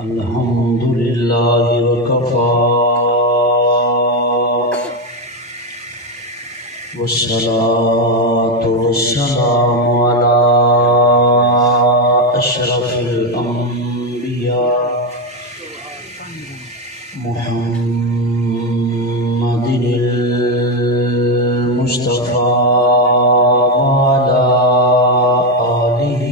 الحمد لله وكفى والصلاة والسلام على أشرف الأنبياء محمد المصطفى وعلى آله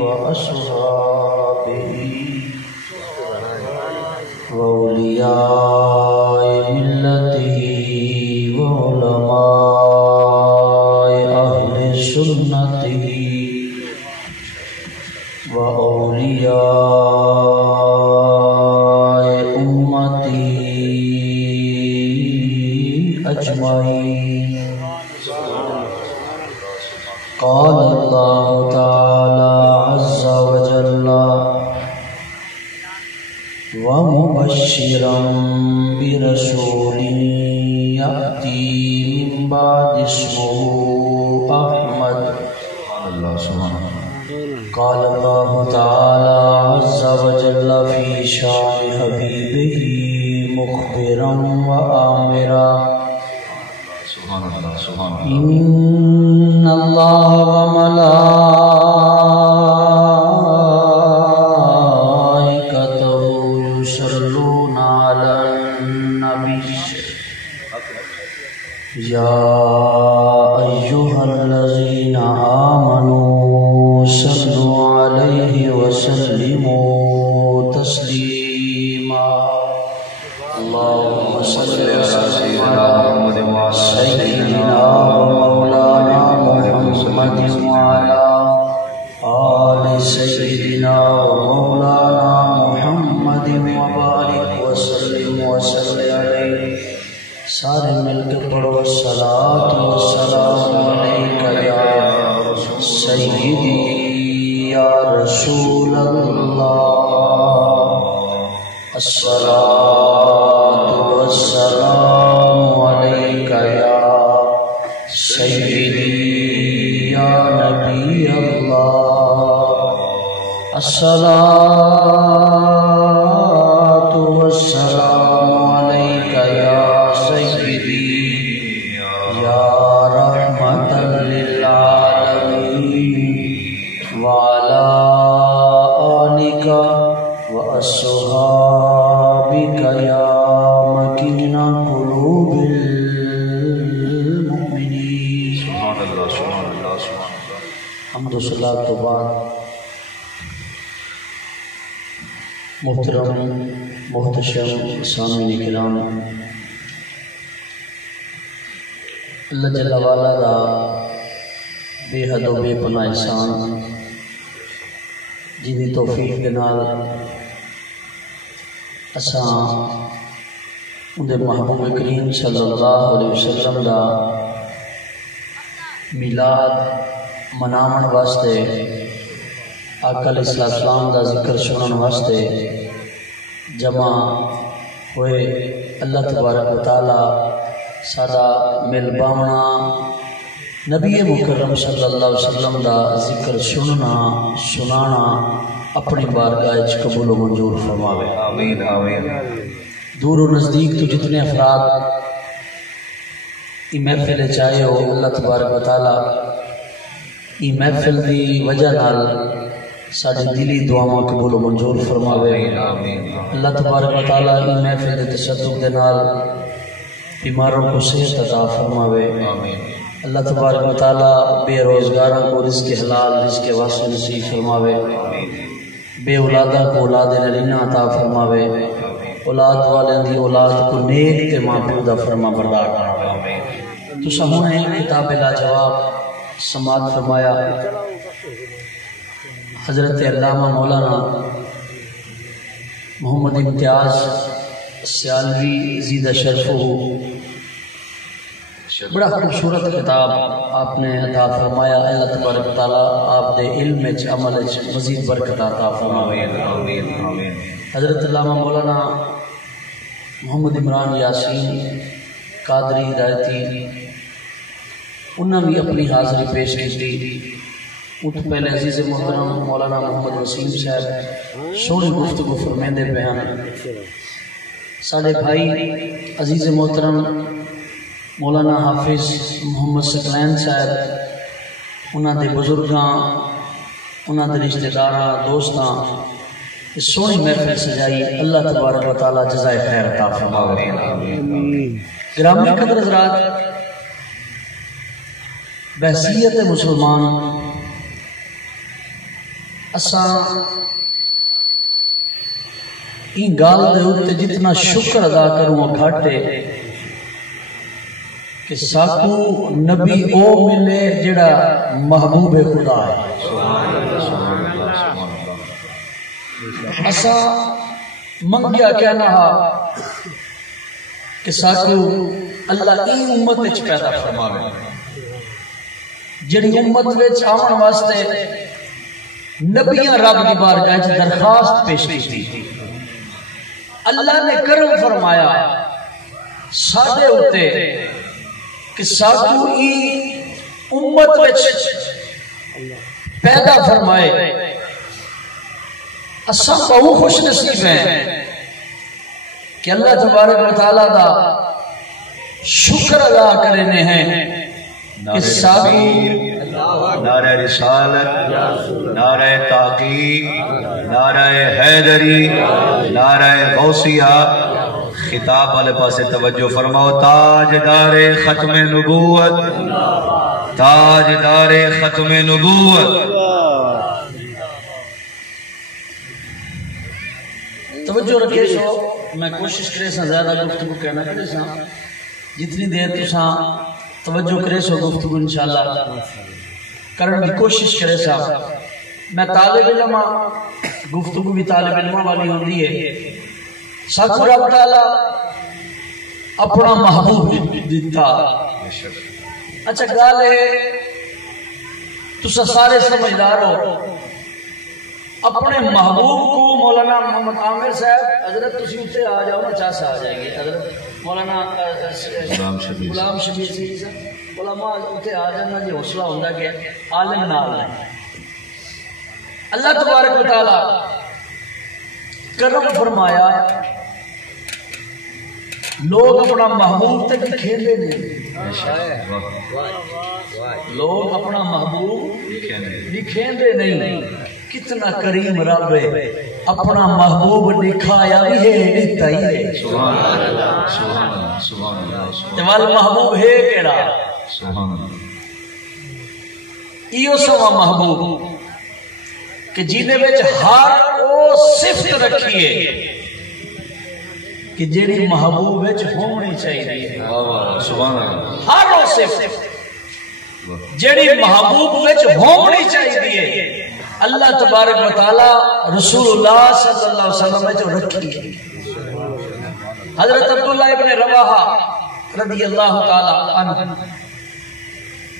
وأصحابه وأولياء ملته وعلماء أهل سنته وأولياء أمته أجمعين. قال الله تعالى عز وجل: ومبشرا برسول يأتي من بعد اسمه أحمد. قال الله تعالى عز وجل في شان حبيبه مخبرا وآمرا: إن الله وملائكته يصلون على النبي يا أيها الذين آمنوا صلوا عليه وسلموا تسليما. اللهم صل على سيدنا ومولانا محمد وعلى آل سيدنا ومولانا محمد وبارك وسلم عليه. سارے مل کے پڑھو: الصلاۃ والسلام علیک یا سیدی یا رسول اللہ. الصلاۃ والسلام علیک یا سیدی یا نبی اللہ. الصلاۃ والسلام علیک یا سیدی یا رحمت للعالمین وعلی آلک وأصحابك يا مكين قلوب المؤمنين. سبحان اللہ سبحان اللہ سبحان اللہ. حمد و صلاۃ کے بعد محترم محتشم سامعین کرام، اللہ جل وعلا دا بے حد و بے پناہ احسان جن دی توفیق کے نال اساں اندے محبوب کریم صلی اللہ علیہ وسلم دا میلاد مناون واسطے، آقا علیہ السلام دا ذکر سنن واسطے جمع ہوئے. اللہ تبارک و تعالی ساڈا مل باونا نبی مکرم صلی اللہ علیہ وسلم دا ذکر سننا سنانا اپنی بارگاہ وچ قبول و منظور فرماوے. آمین آمین. دور و نزدیک تو جتنے افراد ای محفل چاہے ہو، اللہ تبارک و تعالی ای محفل دی وجہ نال ساڈی دلی دعاواں قبول و منظور فرماوے. اللہ تبارک و تعالی ای محفل دے تصدق دے نال بیماروں کو صحت عطا فرماوے. اللہ تبارک و تعالی بے روزگاراں کو رزق حلال رزق واسع نصیب فرماوے. بے اولادہ کو اولاد نرینہ عطا فرماوے. اولاد والے دی اولاد کو نیک تے ماں پیو دا فرما بردار فرماوے. تو سامنے کتاب لا جواب سماعت فرمایا حضرت علامہ مولانا محمد امتیاز سیالوی زیدہ شرفہ. بڑا خوبصورت کتاب آپ نے عطا فرمایا. اللہ تبارک تعالیٰ آپ دے علم وچ عمل وچ مزید برکت عطا فرمائے. حضرت علامہ مولانا محمد عمران یاسین قادری ہدایتی انہوں نے بھی اپنی حاضری پیش کی. اٹھ پہلے عزیز محترم مولانا محمد وسیم صاحب سونی گفتگو فرمیندے بیان. سارے بھائی عزیز محترم مولانا حافظ محمد ثقلین صاحب انہوں دے بزرگاں انہوں دے رشتہ داراں دوستاں سونی محفل سجائی. اللہ تبارک و تعالی جزائے خیر عطا فرماوے. گرامی قدر حضرات، بحثیت مسلمان اساں این گال دے اوتے جتنا شکر ادا کروں گھٹ ہے کہ ساکو نبی او ملے جڑا محبوب خدا ہے. اساں منگیا کہنا کہ ساکو اللہ این امت وچ پیدا فرماوے جڑی امت وچ آون واسطے نبیاں رب دی بارگاہ وچ درخواست پیش کی. اللہ نے کرم فرمایا ساڈے اوتے کہ ساکو ای امت وچ پیدا فرمائے. اساں بہت خوش نصیب ہیں کہ اللہ تبارک و تعالیٰ دا شکر ادا کرنے ہیں کہ ساکو نعرہ رسالت، نعرہ تحقیق، نعرہ حیدری، نعرہ غوثیہ. خطاب والے پاسے توجہ فرماؤ. تاجدار ختم نبوت، تاجدار ختم نبوت. توجہ رکھے سو. میں کوشش کرے سا زیادہ گفتگو کہنا کرے سا جتنی دیر تو سا توجہ کرے سو گفتگو انشاءاللہ کرنے کی کوشش کرے سا. میں طالب علم گفتگو بھی طالب علم والی ہوندی ہے. ساکو رب تعالیٰ اپنا محبوب دیتا. اچھا گال ہے تسا سارے سمجھدار ہو. اپنے محبوب کو مولانا محمد عامر صاحب حضرت تسی اتے آ جاؤ نا چاہ سے آ جائیں گے. حضرت مولانا غلام شبیر صاحب علماء اتے آ جانا جی حوصلہ ہوندہ کہ عالم نال ہے. اللہ تبارک و تعالیٰ کرم فرمایا لوگ اپنا محبوب تک کھیلے نہیں. لوگ اپنا محبوب بھی کھیلے نہیں. کتنا کریم رب ہے، اپنا محبوب دکھایا بھی ہے دیتا ہی ہے. سبحان اللہ، سبحان اللہ، سبحان اللہ. جمال محبوب ہے کیڑا؟ سبحان اللہ. ایو سوا محبوب کہ جینے وچ ہر او صفت رکھیے کہ جیڑی محبوب وچ ہونی چاہیے. سبحان اللہ. ہر او صفت جیڑی محبوب وچ ہونی چاہیے اللہ تبارک و تعالی رسول اللہ صلی اللہ علیہ وسلم جو رکھی. حضرت عبداللہ ابن رواحہ رضی اللہ تعالی عنہ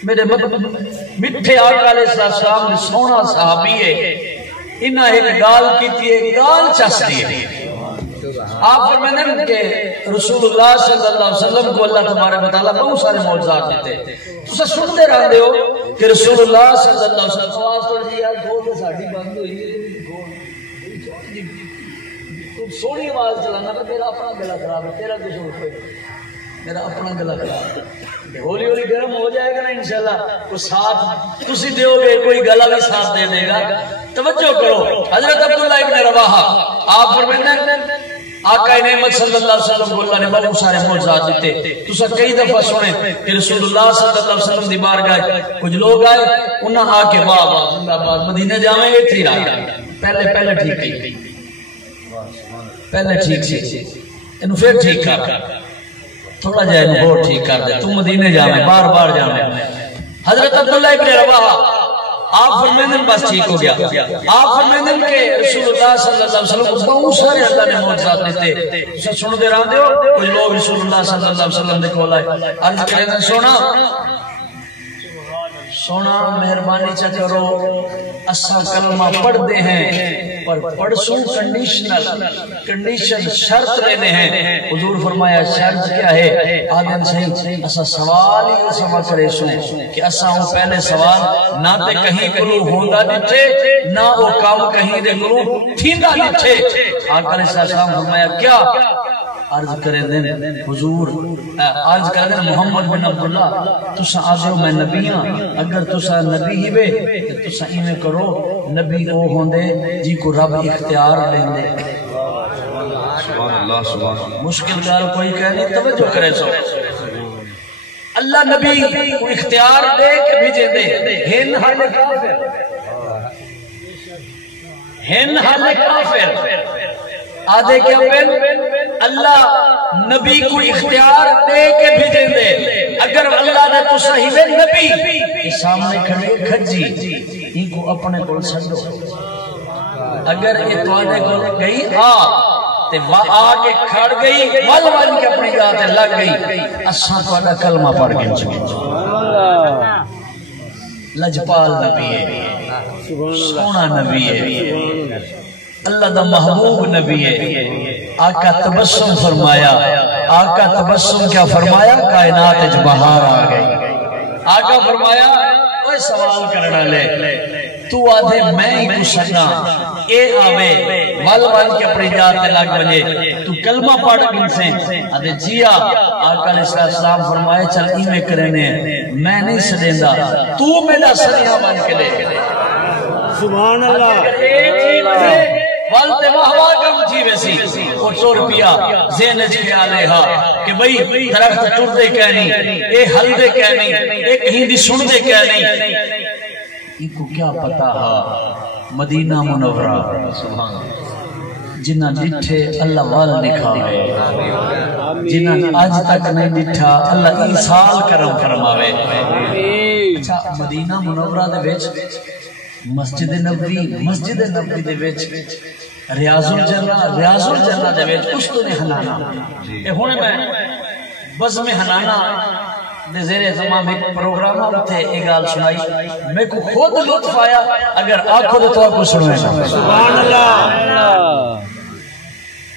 میرے مٹھے آقا علیہ السلام نے سونا صحابی ہے. انہاں ایک گال کی تھی، ایک گال چس دیئے. آپ فرمائیں کہ رسول اللہ صلی اللہ علیہ وسلم کو اللہ تبارک و تعالیٰ بہت سارے معجزات دیتے. تو سب سنتے رہتے ہو کہ رسول اللہ صلی اللہ علیہ وسلم آواز تو جی یار دو تو ساڑھی بند ہوئی ہے. سونی آواز چلانا تو میرا اپنا گلا خراب ہے، تیرا کچھ ہو کوئی میرا اپنا گلا خراب ہے. ہولی ہولی گرم ہو جائے گا نا انشاءاللہ. کوئی ساتھ تسی دیو گے، کوئی گلا بھی ساتھ دے دے گا. توجہ کرو. حضرت عبداللہ ابن رواحہ آپ فرمائیں آقا نعمت صلی اللہ علیہ وسلم کو اللہ نے بہت سارے معجزات دیتے. تسا کئی دفعہ سنے کہ رسول اللہ صلی اللہ علیہ وسلم دی بارگاہ کچھ لوگ آئے انہاں آ کے واہ واہ زندہ باد مدینے جاویں یہ تھی رہا. پہلے ٹھیک کی، پہلے ٹھیک سی انہوں پھر ٹھیک کر تھوڑا جائے انہوں اور ٹھیک کر دے. تم مدینے جاویں بار بار جاویں. حضرت عبداللہ ابن رواحہ آپ فرمیندن بس ٹھیک ہو گیا. آپ فرمیندن کہ رسول اللہ صلی اللہ علیہ وسلم کو بہت سارے اللہ نے معجزات دیتے. اسے سن دے رہا ہو کچھ لوگ رسول اللہ صلی اللہ علیہ وسلم نے کھولا ہے عرض کریں سونا سونا مہربانی چا کرو اسا کلمہ پڑھ دے ہیں پر پڑھسوں کنڈیشن شرط لینے ہیں حضور فرمایا شرط کیا ہے آدم صحیح اسا سوال ہی سما کرے سوں کہ اسا ہوں پہلے سوال نہ تے کہیں کرو ہوندہ ڈٹھے نہ وہ کام کہیں دے کرو تھیندہ ڈٹھے آقا علیہ السلام فرمایا کیا عرض کرے دیں حضور عرض کرے دیں محمد بن عبداللہ تسا آجو میں نبی ہاں اگر تسا نبی ہی بے تسا ایمیں کرو نبی او ہوندے جی کو رب اختیار دیں دے سبحان اللہ سبحان اللہ مشکل کار کوئی کہنے توجہ کرے سو اللہ نبی کو اختیار دے کے بھیجے دے ہن حال کافر آدھے کیا پہن اللہ نبی کو اختیار دے کے بھیجیں دے اگر اللہ نے تو صحیح ہے نبی یہ سامنے کھڑے کھجی ان کو اپنے کو سنڈو اگر یہ توڑے کو گئی تے آگے کھڑ گئی والوان کے اپنی ذات لگ گئی اساں توڑا کلمہ پڑھ گئے لجپال نبی ہے سونا نبی ہے اللہ دا محبوب نبی ہے آقا تبسم فرمایا آقا تبسم کیا فرمایا کائنات اج بہار آ گئی آقا فرمایا کوئی سوال کرنا لے تو آدھے میں ہی کسنا اے آوے والوان کے اپنی جات لگ بجے تو کلمہ پڑھ گن سے آدھے جیا آقا علیہ السلام فرمایا چل ایمیں کرنے میں نہیں سدیندہ تو میرا سریعہ بن کے لے سبحان اللہ والتے وہاں کم تھی ویسی وہ 100 روپیہ زینج خیالے ہاں کہ بھئی درخت ٹر دے کہنی اے حل دے کہنی اے کہیں دی سن دے کہنی ان کو کیا پتا ہاں مدینہ منورہ جنہ ڈٹھے اللہ وال نکھاوے جنہ آج تک نہیں ڈٹھا اللہ ایسال کرم فرماوے اچھا مدینہ منورہ دے بیچ مسجد نبوی دے وچ ریاض الجنہ دے وچ کچھ تو نہیں ہنانا اے ہونے میں بزم حنانہ دے زیر زمان ایک پروگرام تھے ایک گال سنائی میں کو خود لطف آیا اگر آنکھوں دے تو آپ کو سنویں سبحان اللہ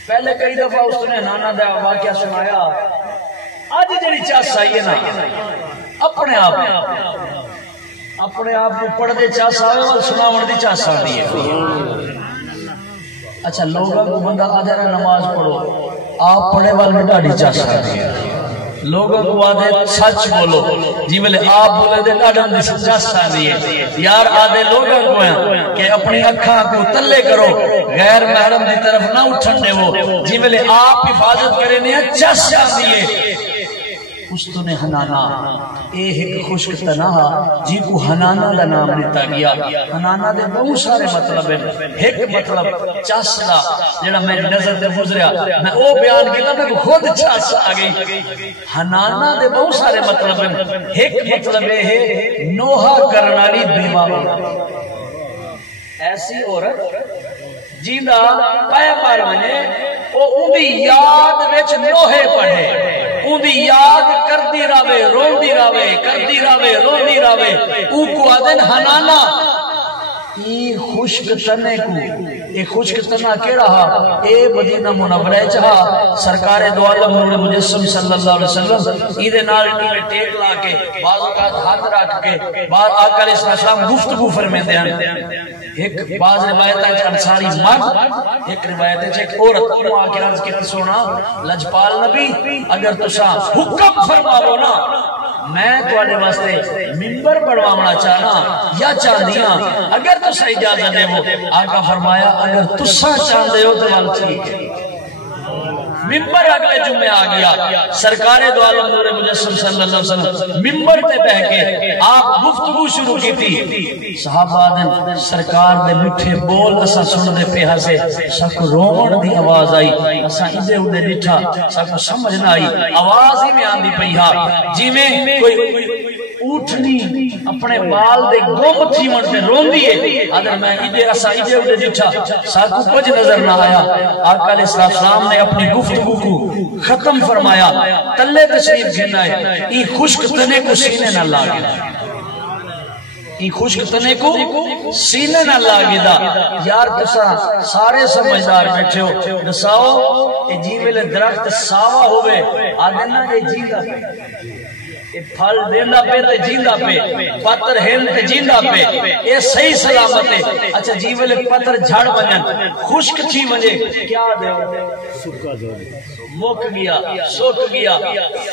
پہلے کئی دفعہ اس نے حنانہ دے واقعہ سنایا آج جڑی چاس آئیے نا اپنے آپ کو پڑھ دے چاس آئے اور سناون دی چاس آئی ہے اچھا لوگوں کو بندہ آدھے نا نماز پڑھو آپ پڑھے والے ڈاڑی چاس آئی ہے لوگوں کو آدھے سچ بولو جی ملے آپ بولے دے ڈاڑن دی چاس آئی ہے یار آدھے لوگوں کو ہیں کہ اپنی اکھاں کو تلے کرو غیر محرم دی طرف نہ اٹھنے وہ جی ملے آپ حفاظت کرنے چاس آئی ہے اس تو نے حنانہ اے ایک خشک تنہا جی کو حنانہ دا نام لیتا گیا حنانہ دے بہت سارے مطلب ہیں ایک مطلب چاسلا جڑا میری نظر دے گزریا میں او بیان کیتا میں خود چاس آگئی حنانہ دے بہت سارے مطلب ہیں ایک مطلب ہے نوحہ کرنالی بیماری ایسی عورت جیندہ پائے پار منے او اندھی یاد ویچ نوحے پڑھے اندھی یاد کردی راوے روندی راوے کردی راوے روندی راوے او کو آدن حنانہ یہ خشک تنے کو یہ خشک تنہ کے رہا اے مدینہ منورہ چاہا سرکار دو عالم نور مجسم صلی اللہ علیہ وسلم ایدے نارٹی میں ٹیک لا کے بعض اوقات ہاتھ رکھ کے بعض آقا علیہ السلام گفتگو فرمیندے ہیں ایک بعض روایتہ ہے انساری مرد ایک روایتہ ہے ایک عورت کو آکے رض کے سونا لجپال نبی اگر تسا حکم فرماو نا میں تو آنے واسطے ممبر بڑھوانا چاہنا یا چاہدیاں اگر تسا اجازت دے وہ آقا فرمایا اگر تسا چاہدے ہو تو وال ٹھیک ہے ممبر اگلے جمعے آ گیا سرکار دو عالم نور مجسم صلی اللہ علیہ وسلم ممبر تے بہ کے آپ گفتگو شروع کی تھی صحابہ دن سرکار دے مٹھے بول اسا سن دے پیہا سے سک رومن دی آواز آئی اسا ادھے ادھے ڈٹھا سک سمجھ نہ آئی آواز ہی میں آن دی پیہا جی میں کوئی اوٹھنی اپنے بال دے گم تھی من سے رون دیئے اگر میں ادھے اسا ادھے ادھے ڈٹھا ساکو کچھ نظر نہ آیا آقا علیہ السلام نے اپنی گفتگو کو ختم فرمایا تلے تشریف گھنا ہے ای خشک تنے کو سینے نہ لاگے ای خشک تنے کو سینے نہ لاگی دا یار تسا سارے سمجھدار بیٹھے ہو دساؤ اے جیوے درخت ساوا ہوئے آدھے نا اے جیدہ پھل دینا پہ تے جیندہ پہ پتر ہن تے جیندہ پہ اے صحیح سلامت ہے اچھا جیوے پتر جھڑ بنن خشک تھی ونجے کیا دے مک گیا سوک گیا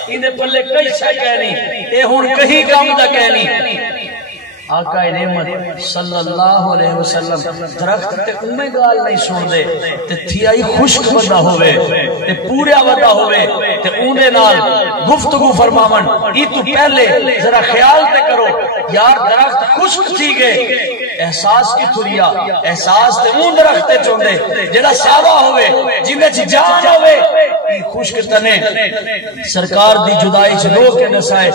ایندے پلے کئی شے کہنی اے ہن کہیں کام دا کہنی آقا نعمت صلی اللہ علیہ وسلم درخت تے امیں گال نہیں سن دے تے تھی آئی خشک بندہ ہوئے تے پورے بندہ ہوئے تے اوندے نال گفتگو فرماون ای تو پہلے ذرا خیال تے کرو یار درخت خشک تھی گئے احساس کی تھولیا احساس تے اون درخت تے چوندے جڑا ساوا ہوئے جندے چ جان ہوئے ای خشک تنے سرکار دی جدائی چ لوگ کے نسائے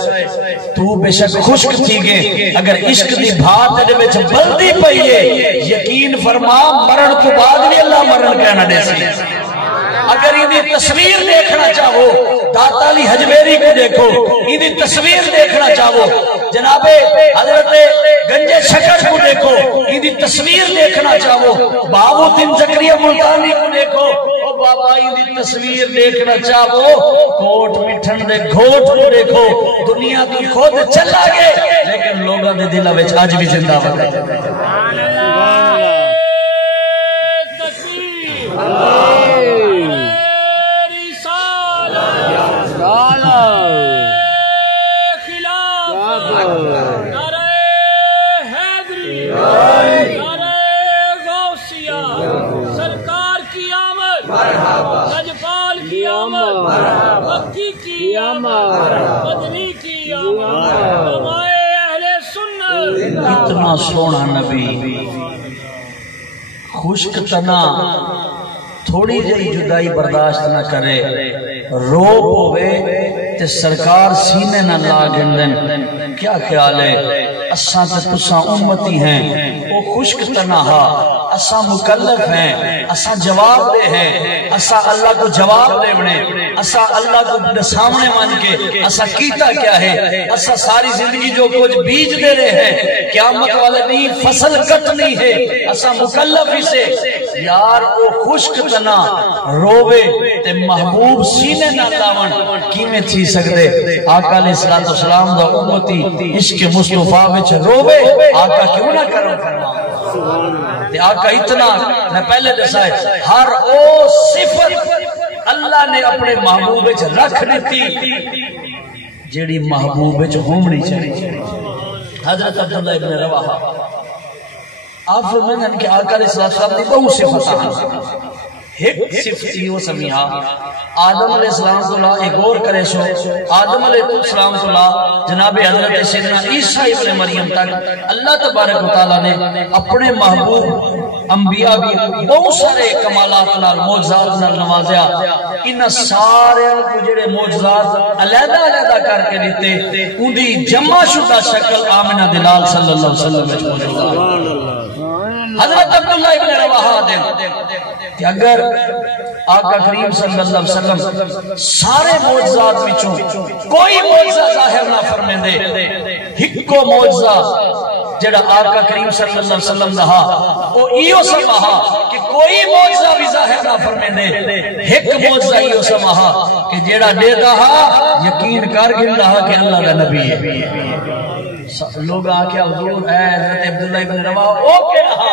تو بے شک خشک تھی گئے اگر عشق دی بھات دے وچ بلدی پئی ہے یقین فرما مرن تو بعد بھی اللہ مرن کہنا دے سی اگر یہ تصویر دیکھنا چاہو داتا علی حجویری کو دیکھو یہ تصویر دیکھنا چاہو جناب حضرت گنج شکر کو دیکھو یہ تصویر دیکھنا چاہو بہاؤالدین زکریا ملتانی کو دیکھو او بابا یہ تصویر دیکھنا چاہو کوٹ مٹھن دے گھوٹ کو دیکھو دنیا تو خود چلا گئے لیکن لوگوں دے دلوں وچ اج بھی زندہ اتنا سونا نبی خشک تنا تھوڑی جئی جدائی برداشت نہ کرے رو ہوئے تے سرکار سینے نہ لاگندن کیا خیال ہے اساں تے تساں امتی ہیں او خشک تنا ہا اساں مکلف ہیں اساں جواب دے ہیں اساں اللہ کو جواب دے بنے اساں اللہ کو سامنے مان کے اساں کیتا کیا ہے اساں ساری زندگی جو کچھ بیج دے رہے ہیں قیامت والے نہیں فصل کٹنی ہے اساں مکلف ہی سے یار او خشک تنا روے تے محبوب سینے نہ لاون کیویں تھی سکدے آقا علیہ الصلوۃ والسلام دا امتی عشق مصطفیٰ وچ روے آقا کیوں نہ کرو تے آقا اتنا میں پہلے دسا ہے ہر او صفت اللہ نے اپنے محبوب وچ رکھ دیتی جیڑی محبوب وچ ہونی چاہیے حضرت عبداللہ ابن رواحہ آپ فرمائیں کہ آقا علیہ السلام نے بہت صفتاں ایک صفتی وہ سمیہا آدم علیہ السلام تو اللہ ایک اور کرے سو آدم علیہ السلام تو اللہ جناب حضرت سیدنا عیسیٰ ابن مریم تک اللہ تبارک و تعالیٰ نے اپنے محبوب انبیاء بھی بہت سارے کمالات نال معجزات نال نوازیا ان سارے کو جڑے معجزات علیحدہ علیحدہ کر کے دیتے ان دی جمع شدہ شکل آمنہ دلال صلی اللہ علیہ وسلم میں موجود ہے حضرت عبداللہ ابن رواحہ دے کہ اگر آقا کریم صلی اللہ علیہ وسلم سارے معجزات وچوں کوئی معجزہ ظاہر نہ فرمے دے ہکو معجزہ جڑا آقا کریم صلی اللہ علیہ وسلم دہا وہ ایو سماہا کہ کوئی معجزہ بھی ظاہر نہ فرمے دے ہک معجزہ ایو سماہا کہ جڑا دے دہا یقین کر گندہ کہ اللہ دا نبی ہے لوگ آکے حضور اے حضرت عبداللہ ابن رواحہ او کے رہا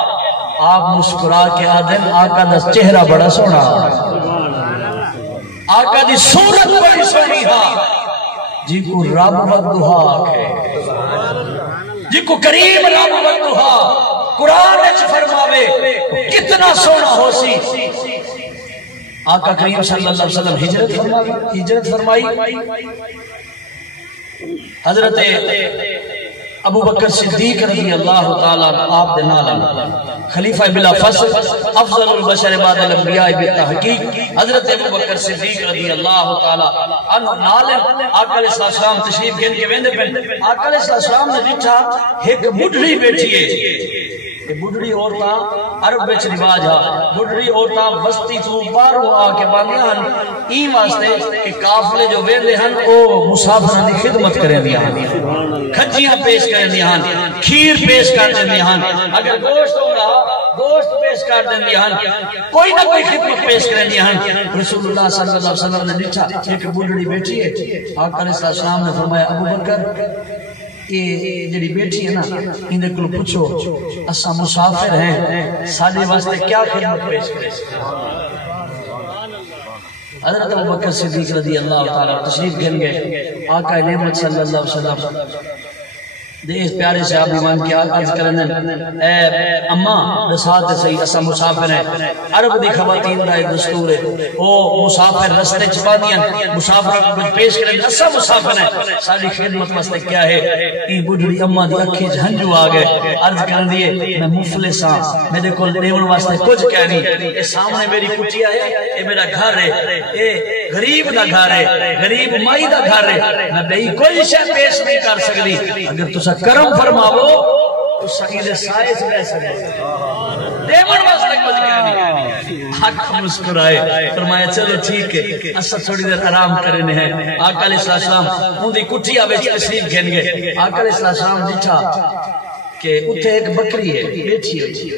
آپ مسکرا کے آدم آقا دا چہرہ بڑا سونا آقا دی صورت بڑی سونی ہا جی کو رب ودہا آکے جی کو کریم رب ودہا قرآن اچھ فرماوے کتنا سونا ہو سی آقا کریم صلی اللہ علیہ وسلم ہجرت فرمائی حضرت ابو بکر صدیق رضی اللہ تعالیٰ آپ دے نالا خلیفہ بلا فصل افضل البشر بعد الانبیاء بالتحقیق حضرت ابو بکر صدیق رضی اللہ تعالیٰ عنہ نالے آقا علیہ السلام تشریف گن کے ویندے پہن آقا علیہ السلام نے جٹھا ایک مڈھڑی بیٹھی ہے کہ بڑھڑی عورتاں عرب وچ رواج ہے بڑھڑی عورتاں بستی تو باہروں آ کے باندیاں ہن این واسطے کہ قافلے جو ویندے ہن او مسافراں دی خدمت کرندیاں ہن کھجیاں پیش کرندیاں ہن کھیر پیش کر دیندیاں ہن اگر گوشت ہوگا گوشت پیش کر دیندیاں ہن کوئی نہ کوئی خدمت پیش کرندیاں ہن رسول اللہ صلی اللہ علیہ وسلم نے ڈٹھا ایک بڑھڑی بیٹھی ہے آقا علیہ السلام نے فرمایا ابو بکر یہ جڑی بیٹھی ہے نا اندے کو پوچھو اسا مسافر ہیں ساڈے واسطے کیا خدمت پیش کرے حضرت ابو بکر صدیق رضی اللہ تعالی تشریف گن گئے آقا نعمت صلی اللہ علیہ وسلم دے اس پیارے صحابی ایمان کی عرض کرنے اے اماں رسالت صحیح اسا مسافر ہیں عرب دی خواتین دا ایک دستور ہے او مسافر رستے چھپادیاں مسافر کو کچھ پیش کریں اسا مسافر ہیں ساری خدمت واسطے کیا ہے این بڑھڑی اماں دی اکھی جھنجو آ گئے عرض کر دیے میں مفلس ہاں میرے کو دیون واسطے کچھ کہہ نہیں اے سامنے میری کٹیا ہے اے میرا گھر ہے اے غریب دا گھر ہے غریب مائی دا گھر ہے میں بھئی کوئی شے پیش نہیں کر سکتی اگر تسا کرم فرماؤ تو سعید سائز رہ سکے دیمن واسطے کچھ کہنے حق مسکرائے فرمایا چلو ٹھیک ہے اسا تھوڑی دیر آرام کرنے ہیں آقا علیہ السلام ان دی کٹھیا بیچ تشریف گھن گئے آقا علیہ السلام دیکھا کہ اتھے ایک بکری ہے بیٹھی ہوئی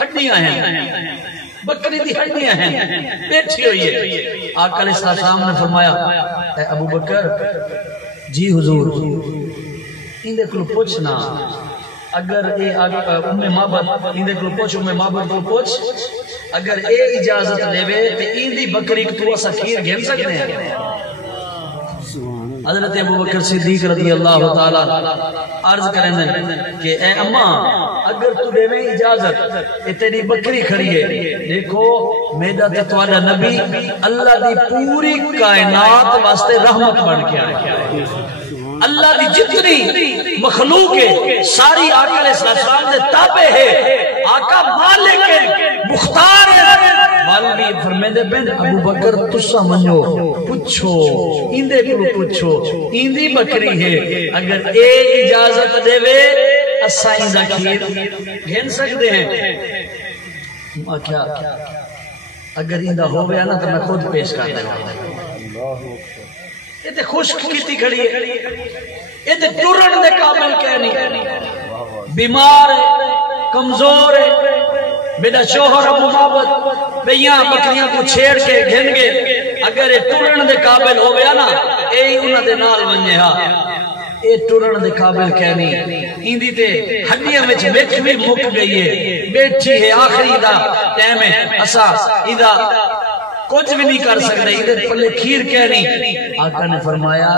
ہڈیاں ہیں بکری دی ہڈیاں ہیں بیٹھی ہوئی ہے آقا علیہ السلام نے فرمایا اے ابو بکر جی حضور اندے کو پوچھنا اگر اے ام معبد اندے کو پوچھ ام معبد کو پوچھ اگر اے اجازت دے وے تے ایندی بکری تو اسا کھیر گھن سکتے ہیں حضرت ابو بکر صدیق رضی اللہ تعالی عرض کریں کہ اے اماں اگر تو دے میں اجازت اے تیری بکری کھڑی ہے دیکھو میرا تے تواڈا نبی اللہ دی پوری کائنات واسطے رحمت بن کے آیا اللہ دی جتنی مخلوق ہے ساری آقا علیہ السلام نے تابع ہے آقا مالک ہے مختار ہے والوی فرمیدے بین ابو بکر تسا منو پوچھو اندے کو پوچھو اندی بکری ہے اگر اے اجازت دے وے اسا اندہ کھیر گھن سکتے ہیں کیا اگر اندہ ہو گیا نا تو میں خود پیش کر دیں یہ تے خشک کیتی کھڑی ہے یہ تے ٹرن دے قابل کہنی بیمار ہے کمزور ہے میرا شوہر ابو معبد بیاں بکریاں کو چھیڑ کے گھن گے اگر یہ ٹرن دے قابل ہو گیا نا اے انہاں دے نال ونجے ہاں اے ٹرن دے قابل کہنی ایندی تے ہڈیاں وچ مچ بھی مک گئی ہے بیٹھی ہے آخری دا ٹائم ہے اسا ایدا کچھ بھی نہیں کر سکتے ادھر پلے کھیر کہنی آقا نے فرمایا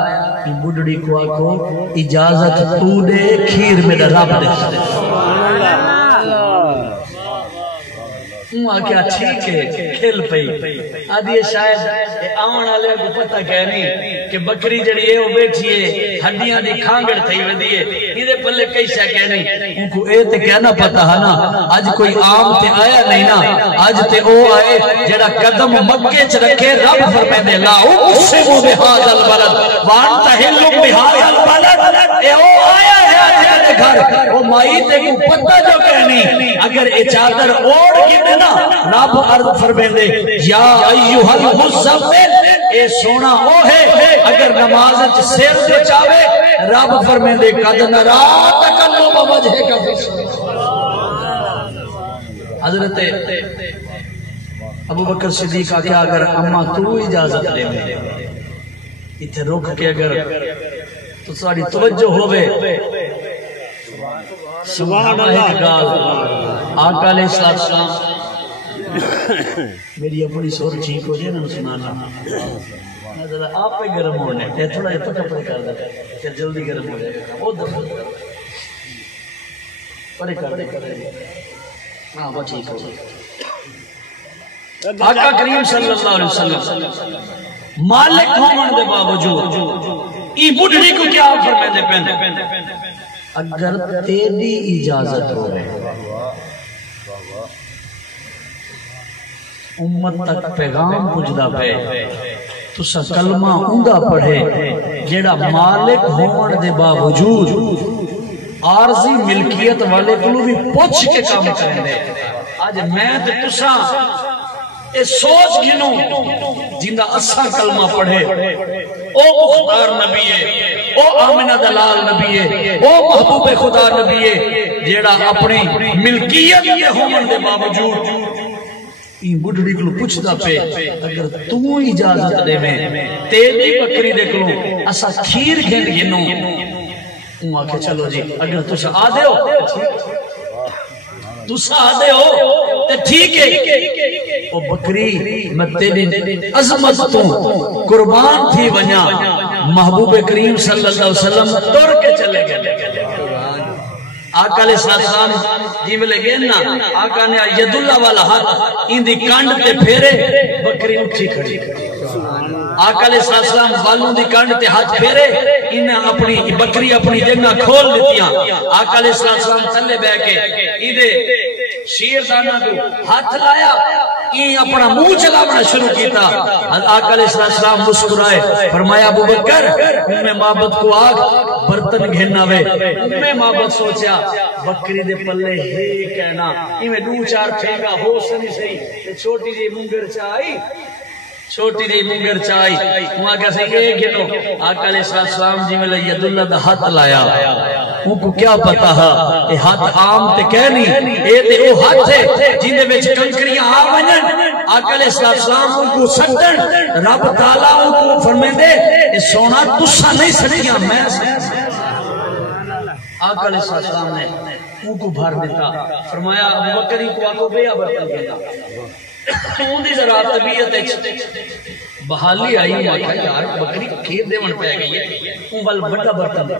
کہ بڑھڑی کو آکو اجازت تو دے کھیر میرا رب دے آکیا ٹھیک ہے کھل پئی آدھی شاید آون والے کو پتہ کہنی کہ بکری جڑی ہے وہ بیٹھی ہے ہڈیاں دی کھانگڑ تھی وندی ہے ادھر پلے کئی شے کہنی ان کو اے تے کہنا پتہ ہے نا اج کوئی عام تے آیا نہیں نا اج تے او آئے جڑا قدم مکے چ رکھے رب فرمائے لا اقسم بهذا البلد وانت حل بهذا البلد اے او آیا ہے اج گھر او مائی تے کو پتہ جو کہنی اگر اے چادر اوڑ کے نا رب عرض فرمائے یا ایھا المزمل اے سونا او ہے اگر نماز وچ سر تے چاوے رب فرمائے قد نرا تکلم وجہ کا حضرت ابو بکر صدیق آکھیا اگر اماں تو اجازت لے ایتھے رک کے اگر تو ساری توجہ ہوے سبحان اللہ آقا علیہ السلام میری اپنی سور ٹھیک ہو جائے نا سنانا آپ پہ گرم ہونے تھوڑا یہ پکا پڑے کر دیتا کہ جلدی گرم ہو جائے وہ دفعہ پڑے کر دے ہاں وہ ٹھیک ہو جائے آقا کریم صلی اللہ علیہ وسلم مالک ہونے دے باوجود ای بڑھڑی کو کیا فرمائے دے پہنے اگر تیری اجازت ہو امت تک پیغام پجدا پے تسا کلمہ اوندا پڑھے جیڑا مالک ہون دے باوجود عارضی ملکیت والے کو بھی پوچھ کے کام کریں دے آج میں تے تساں اے سوچ گنو جندہ اسا کلمہ پڑھے او مختار نبی ہے او آمنہ دلال نبی ہے او محبوب خدا نبی ہے جیڑا اپنی ملکیت کے ہومن دے باوجود این بڑھڑی کو پوچھتا پہ اگر تو اجازت دے میں تیری بکری دے کو اسا کھیر گھن گنو وہ آکے چلو جی اگر تسا آدھے ہو تسا آدھے ہو تے ٹھیک ہے او بکری میں تیری عظمت تو قربان تھی ونیا محبوب کریم صلی اللہ علیہ وسلم توڑ کے چلے گئے آقا علیہ السلام جی ملے گئے نا آقا نے ید اللہ والا ہاتھ ان دی کانڈ تے پھیرے بکری اٹھی کھڑی آقا علیہ السلام بالوں دی کانڈ تے ہاتھ پھیرے انہیں اپنی بکری اپنی جگہ کھول لیتیاں آقا علیہ السلام تلے بے کے ادھے شیر دانا کو ہاتھ لایا این اپنا منہ چلاونا شروع کیتا آقا علیہ السلام مسکرائے فرمایا ابو بکر میں محبت کو آگ برتن گھننا وے میں محبت سوچیا بکری دے پلے ہی کہنا میں دو چار پھینگا ہو سنی سہی چھوٹی جی منگر چائی چھوٹی دی منگر چائی وہاں کہا سے ایک گنو آقا علیہ السلام جی میں ید اللہ دا ہاتھ لایا ان کو کیا پتا ہے اے ہاتھ عام تے کہنی اے تے او ہاتھ ہے جن دے وچ کنکریاں آ ونجن آقا علیہ السلام ان کو سٹن رب تعالیٰ ان کو فرمیندے اے سونا تسا نہیں سکیاں میں آقا علیہ السلام نے ان کو بھر دیتا فرمایا ابو بکری کو آقا بیا برتن گیا ان دی ذرا طبیعت بحالی آئی ہوا کہ یار بکری کھیر دیون پہ گئی ہے ان وال بڑا برتن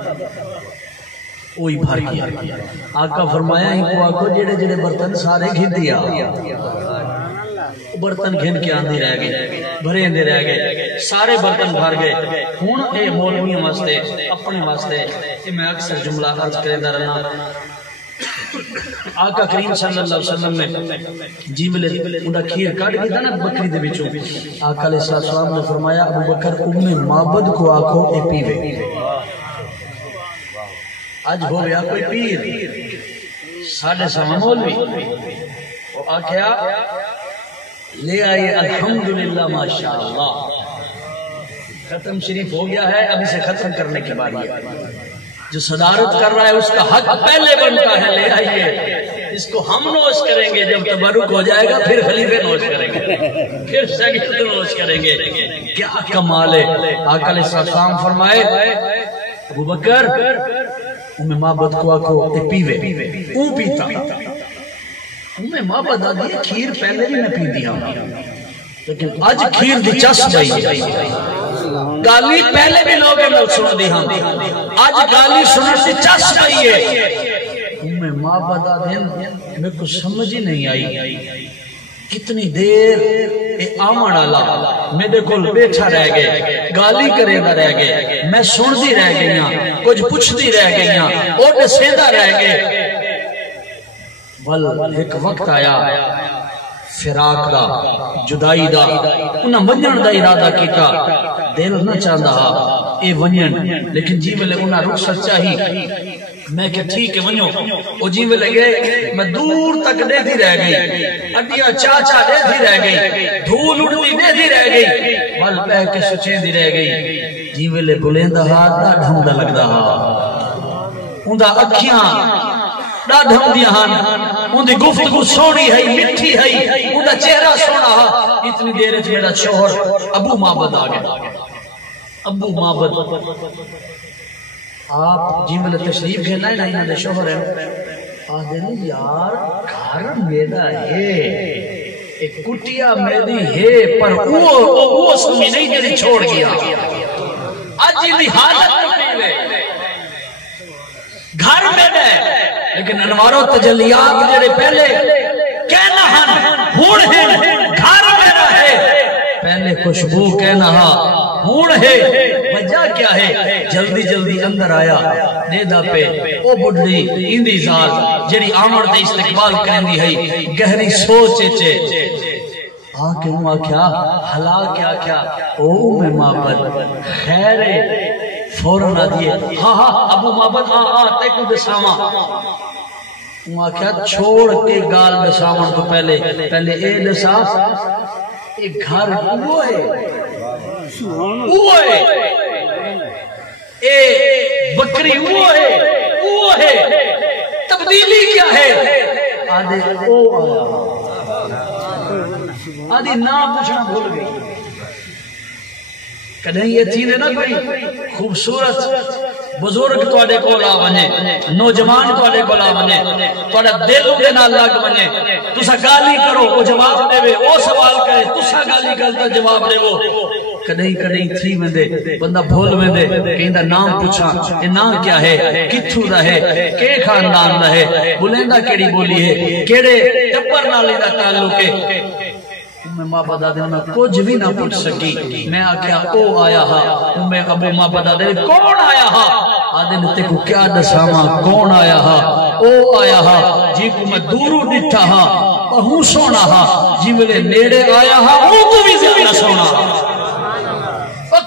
وہی بھر گیا آقا فرمایا ان کو آقا جڑے جڑے برتن سارے گھن دیا برتن گھن کے آندھی رہ گئے بھرے اندے رہ گئے سارے برتن بھر گئے ہون اے مولوی واسطے اپنے واسطے کہ میں اکثر جملہ عرض کرے دا رہنا آقا کریم صلی اللہ علیہ وسلم نے جی ملے انہا کھیر کاٹ گئی تھا نا بکری دے بچوں آقا علیہ السلام نے فرمایا ابو بکر معبد کو آکھو اے پیوے آج ہو گیا کوئی پیر ساڑھے سوا مولوی وہ آکھیا لے آئیے الحمدللہ ماشاءاللہ ختم شریف ہو گیا ہے اب اسے ختم کرنے کے بعد جو صدارت کر رہا ہے اس کا حق پہلے بنتا ہے لے آئیے اس کو ہم نوش کریں گے جب تبرک ہو جائے گا پھر خلیفے نوش کریں گے پھر شاگرد نوش کریں گے کیا کمال ہے آقا علیہ السلام فرمائے ابو بکر میں محبت کو آکھو اے پیوے اون پیتا میں محبت آدھی کھیر پہلے بھی نہ پی دیا لیکن آج کھیر دی چس جائی گالی پہلے بھی لوگے میں سن دی ہم آج گالی سنر سے چس گئی ہے میں محبت آدھی میں کو سمجھ ہی نہیں آئی کتنی دیر اے آمن آلا میرے کل بیٹھا رہ گئے گالی کرے گا رہ گئے میں سن دی رہ گئیاں کچھ پوچھ دی رہ گئیاں اور سیدھا رہ گئے بل ایک وقت آیا فراق دا جدائی دا انہاں ونجن دا ارادہ کیتا دل نہ چاہتا اے ونجن لیکن جی میں لے انہاں رخصت چاہی میں کہ ٹھیک ہے ونجو او جی میں لگے میں دور تک دے دی رہ گئی اڈیاں چاچا دے دی رہ گئی دھول اڑتی دے دی رہ گئی بل پہ کے سچیں دی رہ گئی جی میں لے بلیندہ ہاتھ دا ڈھونڈا لگ دا اندہ اکھیاں ڈاڈھم دیا ہاں ان دی گفتگو سونی ہے مٹھی ہے ان دا چہرہ سونا ہے اتنی دیر میرا شوہر ابو معبد آ گیا ابو معبد آپ جی میں تشریف گھرنا ہے نا انہاں دے شوہر ہے آدھے یار گھر میرا ہے ایک کٹیا میری ہے پر وہ سمی نہیں جڑی چھوڑ گیا آج دی حالت نہیں ہے گھر میرا ہے لیکن انوار و تجلیات جڑے پہلے کہنا ہون ہے گھر میرا ہے پہلے خوشبو کہنا ہون ہے وجہ کیا ہے جلدی جلدی اندر آیا دیدہ پہ او بڑھڑی اندی ذات جڑی آمر دے استقبال کریں دی ہے گہری سوچے چے آکے ہوں آکھیا حلا کیا کیا او معبد خیر فوراں آدھیے ہاں ہاں ابو معبد ہاں تے کو دساواں ہوں آکھیا چھوڑ کے گال دساواں تو پہلے اے دسا اے گھر وہ ہے اے بکری وہ ہے تبدیلی کیا ہے آدھے او آدھی نام پوچھنا بھول گئی کدھیں یہ تھی نا کوئی خوبصورت بزرگ توڑے کو لا بنے نوجوان توڑے کو لا بنے توڑے دل کے نہ لگ بنے تسا گالی کرو وہ جواب دے وے وہ سوال کرے تسا گالی کرتا جواب دے وہ کدھیں تھی وندے بندہ بھول وندے کہ اندہ نام پوچھا یہ نام کیا ہے کتھو دا ہے کہ خاندان دا ہے بلندہ کیڑی بولی ہے کیڑے ٹپر نالی دا تعلق ہے میں ماں بدا دے میں کچھ بھی نہ پوچھ سکی میں آکھیا او آیا ہا میں ابو ماں بدا دے کون آیا ہا آدھے نے تے کو کیا دساما کون آیا ہا او آیا ہا جی کو میں دورو ڈٹھا ہا بہو سونا ہا جی ملے نیڑے آیا ہا او کو بھی زیادہ سونا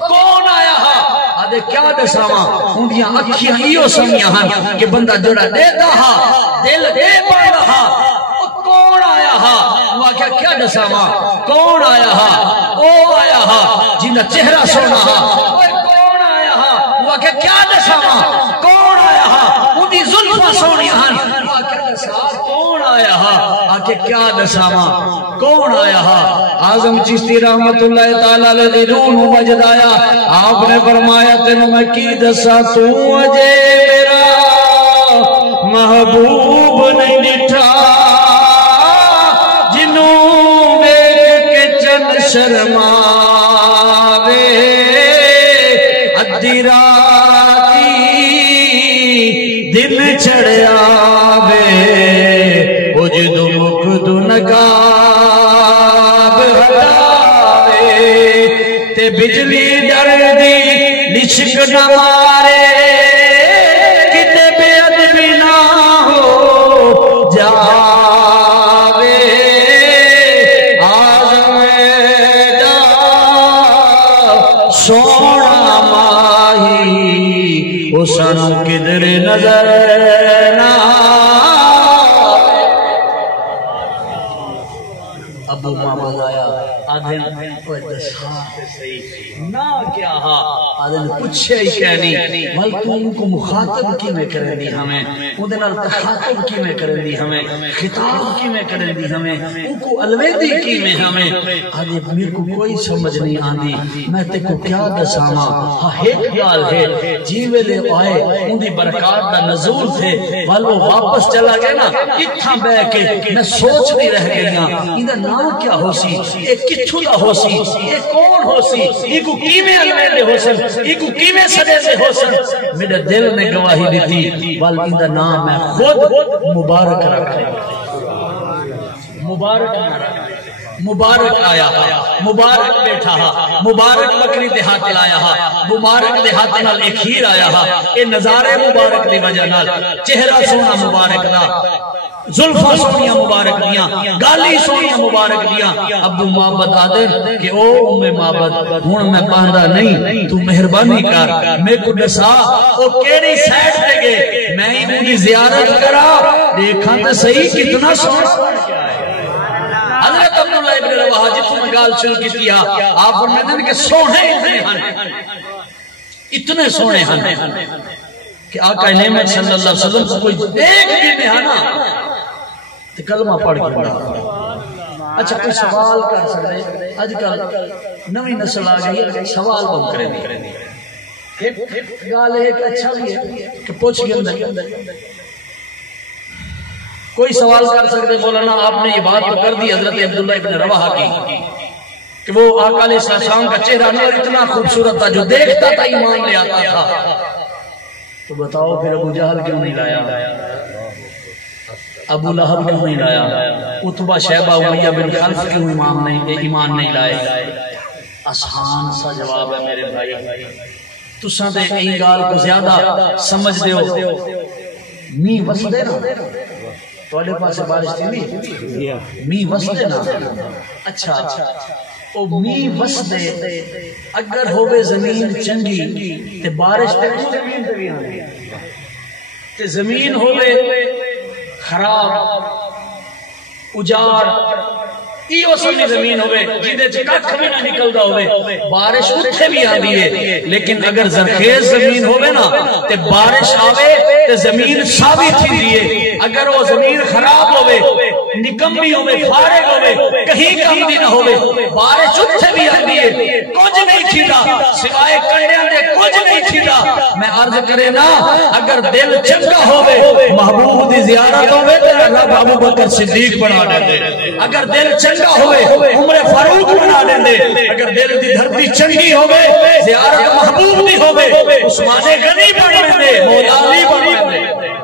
کون آیا ہا آدھے کیا دساما اندیاں اکھیاں ہیو سمیاں ہاں کہ بندہ جڑا دیتا ہا دل دے پڑا ہا کون آیا ہا کیا کیا دساواں کون آیا ہا او آیا ہا جنہ چہرہ سونا ہا کون آیا ہا وہ کیا کیا دساواں کون آیا ہا اندی زلفہ سونی ہاں کون آیا ہا آکے کیا دساواں کون آیا ہا اعظم چشتی رحمت اللہ تعالیٰ علیہ رون مجد آیا آپ نے فرمایا تینوں میں کی دسا تو اجے میرا محبوب نہیں ڈٹھا شرماوے ادھی راتی دن چڑھیاوے اجدو مکدو نگاب ہٹاوے تے بجلی ڈر دی لشک نہ مارے کتے بے ادبی نہ ہو جا سونا ماہی حسن کدھر نظر نہ ابو ماں بلایا آدھے کوئی دسات صحیح نہ کیا ہا آدھے پچھے ہی کہنی بھائی تو ان کو مخاطب کی میں کریں دی ہمیں انہیں تخاطب کی میں کریں دی ہمیں خطاب کی میں کریں دی ہمیں ان کو الویدی کی میں ہمیں آدھے میرے کو کوئی سمجھ نہیں آندی میں تے کو کیا دساما ہاں ایک خیال ہے جیوے لے آئے ان دی برکات دا نزول تھے والو واپس چلا گئے نا اتھا بے کے میں سوچ نہیں رہ گئیاں انہیں نام کیا ہو سی ایک کچھو دا ہو سی ایک کون ہو سی ایک کو کیمیں الویدے ہو سن ایک کو کیمیں سدے سے ہو سن میرے دل نے گواہی دیتی والو اندہ نام میں خود مبارک رکھے مبارک مبارک آیا مبارک بیٹھا مبارک بکری دیہات لایا مبارک دیہات نال ایک ہیر آیا اے نظارے مبارک دی وجہ نال چہرہ سونا مبارک دا زلفہ سونیاں مبارک دیاں گالی سونیاں مبارک دیاں ابو معبد آدھے کہ او ام معبد ہون میں پاندہ نہیں تو مہربانی کر میں کو دسا او کیڑی سیٹ دے گئے میں ہی مجھے زیارت کرا دیکھا تو صحیح کتنا سونا حضرت عبداللہ ابن رواحہ جتوں میں گال شروع کی تھی آپ فرمائیں کہ سونے اتنے سونے ہن کہ آقا نعمت صلی اللہ علیہ وسلم کو کوئی دیکھ بھی نہیں آنا تو کلمہ پڑھ کے پڑھا اچھا کوئی سوال کر سکتے آج کل نوی نسل آ گئی سوال بہت کریں دی گال ایک اچھا بھی ہے کہ پوچھ گئے اندر کوئی سوال کر سکتے مولانا آپ نے یہ بات کر دی حضرت عبداللہ ابن رواحہ کی کہ وہ آقا علیہ السلام کا چہرہ نور اتنا خوبصورت تھا جو دیکھتا تھا ایمان لے آتا تھا تو بتاؤ پھر ابو جہل کیوں نہیں لایا ابو لہب کیوں نہیں لایا عتبہ شیبہ امیہ بن خلف کیوں ایمان نہیں لائے آسان سا جواب ہے میرے بھائی تو ساتھ این گال کو زیادہ سمجھ دے ہو می وسدے نا توڑے پاس بارش تھی نہیں می وسدے نا اچھا او می وسدے اگر ہوے زمین چنگی تے بارش تے زمین تے بھی آندی تے زمین ہوے خراب اجاڑ ایو سمجھ زمین ہوئے جیدے چھ ککھ بھی نہ نکلدا ہوئے بارش اتھے بھی آدھی ہے لیکن اگر زرخیز زمین ہوئے نا تے بارش آوے تے زمین ثابت تھی دیئے اگر وہ زمین خراب ہوئے نکمی ہوئے فارغ ہوئے کہیں کم بھی نہ ہوئے بارش اتھے بھی آدھی ہے کچھ نہیں چھیڑا سوائے کنڈیاں دے کچھ نہیں چھیڑا میں عرض کرے نا اگر دل چنگا ہوئے محبوب دی زیارت ہوئے تے رب ابو بکر صدیق بنا دے اگر دل چنگا ہوئے عمر فاروق بنا دے اگر دل دی دھرتی چنگی ہوئے زیارت محبوب دی ہوئے عثمان غنی بنا دے مولا علی بنا دے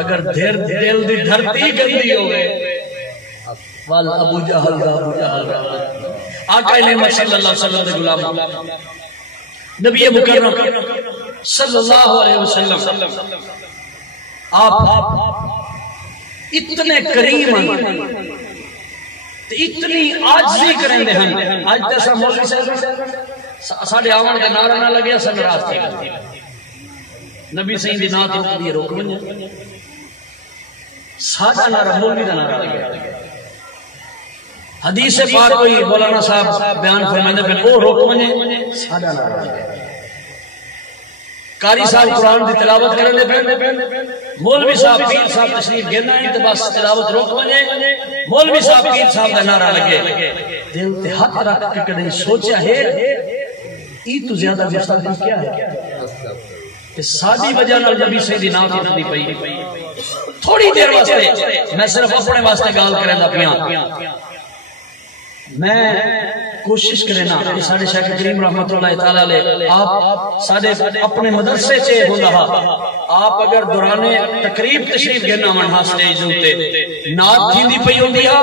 اگر دل دی دھرتی گندی ہوئے وال ابو جہل دا آقا نعمت صلی اللہ علیہ وسلم دے غلام نبی مکرم صلی اللہ علیہ وسلم آپ اتنے کریم ہیں اتنی آجزی کریں دے ہیں آج تیسا مولوی صاحب ساڑھے آوان کا نعرہ نہ لگیا سنگراز تھی نبی صحیح دی نات روک دیئے روک منجا سادہ نعرہ مولوی دا نعرہ لگیا حدیث پاک کوئی مولانا صاحب بیان فرمائندے پھر او روک منجے سادہ نعرہ لگیا قاری صاحب قرآن دی تلاوت کرنے پہ مولوی صاحب پیر صاحب تشریف گرنا ہے تو بس تلاوت روک منجے مولوی صاحب پیر صاحب دا نعرہ لگے دل تے ہاتھ رکھ کے کدیں سوچا ہے ای تو زیادہ مستقبل کیا ہے کہ سادی وجہ نال نبی سیدی نام دی پئی تھوڑی دیر واسطے میں صرف اپنے واسطے گال کریں دا پیاں میں کوشش کرنا کہ ساڑھے شیخ کریم رحمت اللہ تعالیٰ لے آپ ساڑھے اپنے مدرسے چے ہوں رہا آپ اگر دورانے تقریب تشریف گرنا منہا سٹیج ہوتے نات جیندی پئی ہوں دیا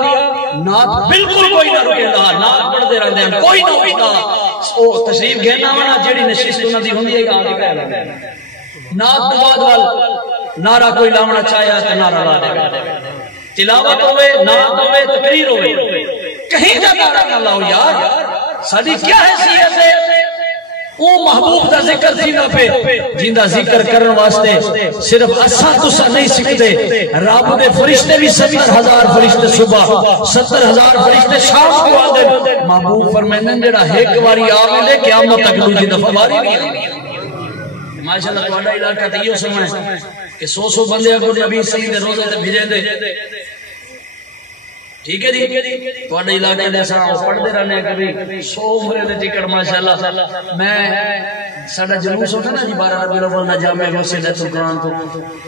نات بالکل کوئی نہ روکے دا نات پڑھ دے رہے ہیں کوئی نہ ہوئی دا تشریف گرنا منہا جیڑی نشست ہونا دی ہوں دیا گا آگے پہلے نات دواد وال نعرہ کوئی لاؤنا چاہیا تو نعرہ لا دے گا تلاوت ہوئے نات ہوئے تقریر ہوئے کہیں جا نعرہ نہ لاؤ یار ساڑھی کیا حیثیت ہے وہ محبوب دا ذکر تھینا پہ جندہ ذکر کرن واسطے صرف اساں تسا نہیں سکتے رب دے فرشتے بھی 70,000 فرشتے صبح 70,000 فرشتے شام کو آدھے محبوب فرمائنے جڑا ایک واری آوے لے قیامت تک دوجی دفعہ واری نہیں آوے ماشاءاللہ توڑا علاقہ تیو سمجھ کہ 100 بندے اگر نبی صحیح دے روزے تے بھیجے دے ٹھیک ہے جی توڑا علاقہ دے سارا پڑھ دے رہنے کبھی 100 عمرے دے ٹکڑ ماشاءاللہ میں ساڑھا جلوس ہوتا نا جی 12 ربی الاول نہ جامع غوثی لیت قرآن تو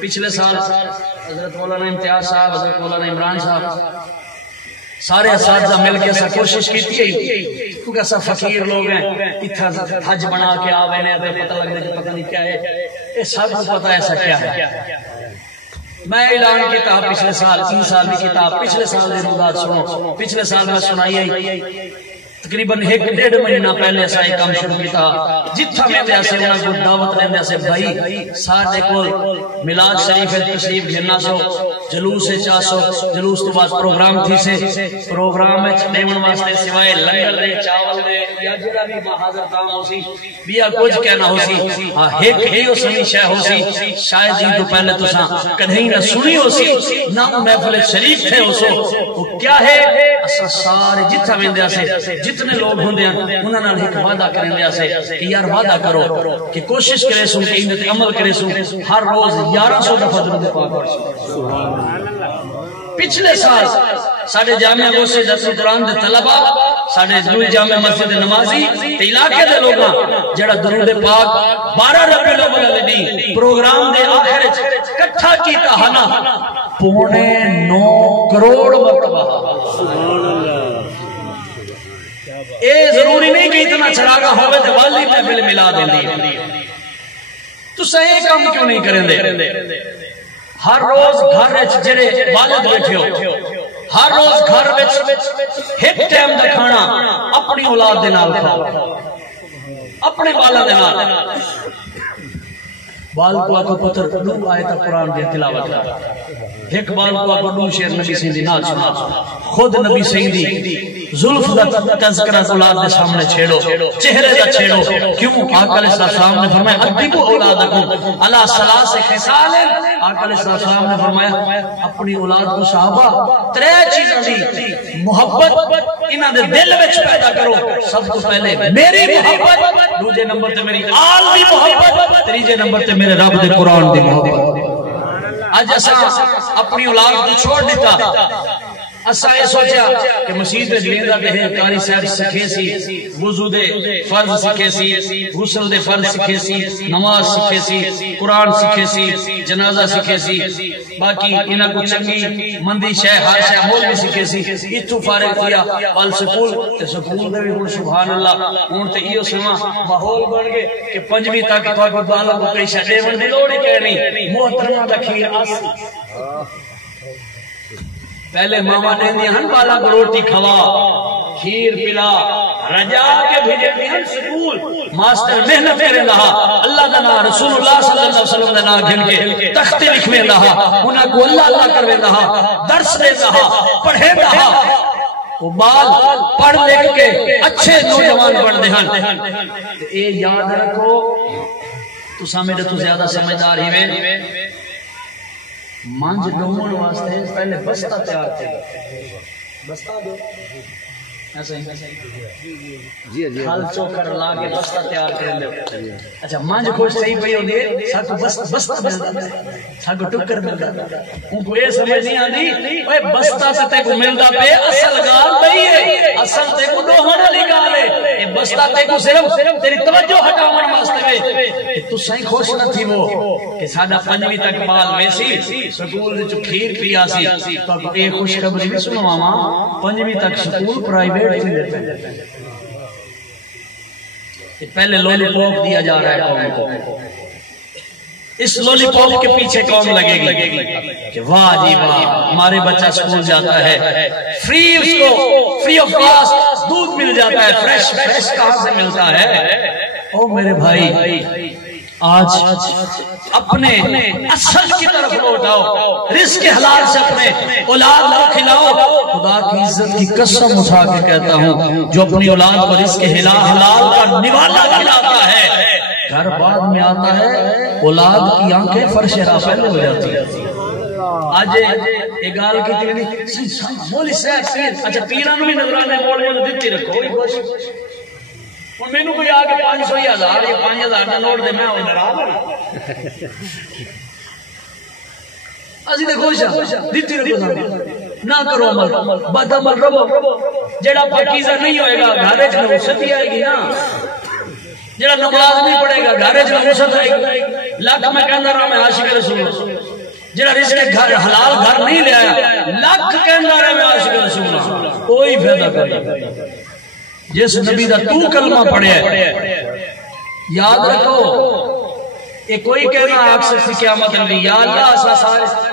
پچھلے سال حضرت مولانا امتیاز صاحب حضرت مولانا عمران صاحب سارے اساتذہ مل کے ایسا کوشش کی تھی کیونکہ ایسا فقیر لوگ ہیں اتھا حج بنا کے آوے نے پتہ لگ دے کہ پتہ نہیں کیا ہے یہ سب کو پتہ ایسا کیا ہے میں اعلان کتاب پچھلے سال 3 سال کی کتاب پچھلے سال دے روزات سنو پچھلے سال میں سنائی ہے تقریباً 1.5 مہینہ پہلے ایسا ایک کام شروع کیتا جتھا میں دے ایسے انہاں کو دعوت لیں دے ایسے بھائی ساڑھے کو میلاد شریف تشریف گھرنا سو جلوس سے چاسو جلوس تو بعد پروگرام تھی سے پروگرام میں دیون واسطے سوائے لنگر دے چاول دے یا جڑا بھی حاضر کام ہو سی بیا کچھ کہنا ہو سی ایک ہی ہو سی شے ہو سی شاید جی تو پہلے تو سا کدھیں نہ سنی ہو سی نہ محفل شریف تھے ہو سو وہ کیا ہے اسا سارے جتھا میں دے ایسے جتنے لوگ ہوں دے انہاں نال ایک وعدہ کریں دے ایسے کہ یار وعدہ کرو کہ کوشش کرے سو کہ ان عمل کرے سو ہر روز 1100 دفعہ درود پاک پڑھ سبحان اللہ پچھلے سال ساڑھے جامعہ غوثی درس قرآن دے طلبہ ساڑھے دوئی جامعہ مسجد نمازی تے علاقے دے لوگاں جڑا درود پاک 12 ربیع الاول والے دی پروگرام دے آخر کٹھا کیتا ہنا 9.5 کروڑ مرتبہ سبحان اللہ اے ضروری نہیں کہ اتنا چراغا ہوئے تو والی محفل ملا دیں دی تو صحیح کام کیوں نہیں کریں دے ہر روز گھر جڑے والد بیٹھے ہو ہر روز گھر ایک ٹائم دا کھانا اپنی اولاد دے نال کھاؤ اپنے والا دے نال بال کو آکو پتر دو آیت قرآن دی تلاوت کر، ایک بال کو آکو دو شیر نبی سیدی نات سنا، خود نبی سیدی ظلف دا تذکرہ اولاد دے سامنے چھیڑو، چہرے دا چھیڑو، کیوں؟ آقا علیہ السلام نے فرمایا ادبو اولادکم علی ثلاث خصال، آقا علیہ السلام نے فرمایا اپنی اولاد کو صحابہ ترے چیزیں دی محبت انہاں دے دل وچ پیدا کرو، سب تو پہلے میری محبت، دوسرے نمبر تے میری آل دی محبت، تیسرے نمبر تے میرے رب دے قرآن دی محبت۔ آج ایسا اپنی اولاد کو چھوڑ دیتا، اسا یہ سوچا کہ مسجد میں جلیندہ دے کاری صاحب سکھے سی، وضو دے فرض سکھے سی، غسل دے فرض سکھے سی، نماز سکھے سی، قرآن سکھے سی، جنازہ سکھے سی، باقی انہاں کو چنگی مندی شے ہر شے مول بھی سکھے سی، اتو فارغ کیا پال سکول تے سکول دے بھی سبحان اللہ ہن تے ایو سما ماحول بن گئے کہ پنجویں تک تو بالا کو کئی شے ون دی لوڑ ہی کہنی، محترمہ دا کھیر آسی، پہلے ماما نے دیا ہن بالا کو روٹی کھوا، کھیر پلا، رجا کے بھیجے دی ہن سکول، ماسٹر محنت کرے رہا، اللہ دا نا رسول اللہ صلی اللہ علیہ وسلم دا نا گھن کے تختے لکھویں رہا، انہاں کو اللہ اللہ کرویں رہا، درس دے رہا، پڑھے رہا، وہ بال پڑھ لکھ کے اچھے نوجوان بن دے ہن۔ اے یاد رکھو تو سامنے تو زیادہ سمجھدار ہی وے، مانج ڈومن واسطے پہلے بستہ تیار تھے، بستہ دو ایسا ہی کھال چوکر لا کے بستہ تیار کریں دے، اچھا مانج خوش صحیح پہی ہو دیئے ساکو بستہ ملتا ہے، ساکو ٹکر ملتا ہے، ان کو یہ سمجھ نہیں آدھی بستہ سے تے کو ملتا پہ اصل گال نہیں ہے، اصل تے کو دوہن علی گال ہے، یہ بستہ تے کو صرف تیری توجہ ہٹاون واسطے ہے، تو صحیح خوش نہ تھی وہ کہ سادہ پنجویں تک بال ویسی سکول جو کھیر پیا سی، تو اب ایک خوش خبری بھی سنو ماما، پنجویں تک سکول پرائیویٹ تھی، پہلے لولی پوپ دیا جا رہا ہے قوم کو، اس لولی پوپ کے پیچھے قوم لگے گی کہ واہ جی واہ ہمارے بچہ سکول جاتا ہے، فری اس کو فری آف کاسٹ دودھ مل جاتا ہے، فریش کہاں سے ملتا ہے؟ او میرے بھائی آج اپنے اصل کی طرف لوٹاؤ، رزق حلال سے اپنے اولاد کو کھلاؤ، خدا کی عزت کی قسم اٹھا کے کہتا ہوں جو اپنی اولاد کو رزق حلال کا نوالا کھلاتا ہے، گھر بعد میں آتا ہے اولاد کی آنکھیں فرش راہ پہلے ہو جاتی ہے۔ آج ایک گال کی تیری مولی صاحب اچھا پیرانو بھی نظرانے موڑ میں دیتی رکھو، اور میں نے کوئی آگے 500 یا 5000 کا نوٹ دے میں ہوں نراز ازی دے خوشا دیتی رکھو نہ کرو عمل بد عمل رہو، جڑا پاکیزہ نہیں ہوئے گا گھارے چھ نوست ہی آئے گی نا، جڑا نماز نہیں پڑھے گا گھارے چھ نوست آئے گی، لاکھ میں کہندہ رہا میں عاشق رسول، جڑا رزق حلال گھر نہیں لے آیا لاکھ کہندہ رہا میں عاشق رسول، کوئی فائدہ کوئی، جس نبی دا تو کلمہ پڑھے یاد رکھو، ایک کوئی کہنا اکثر سی قیامت اللہ یا اللہ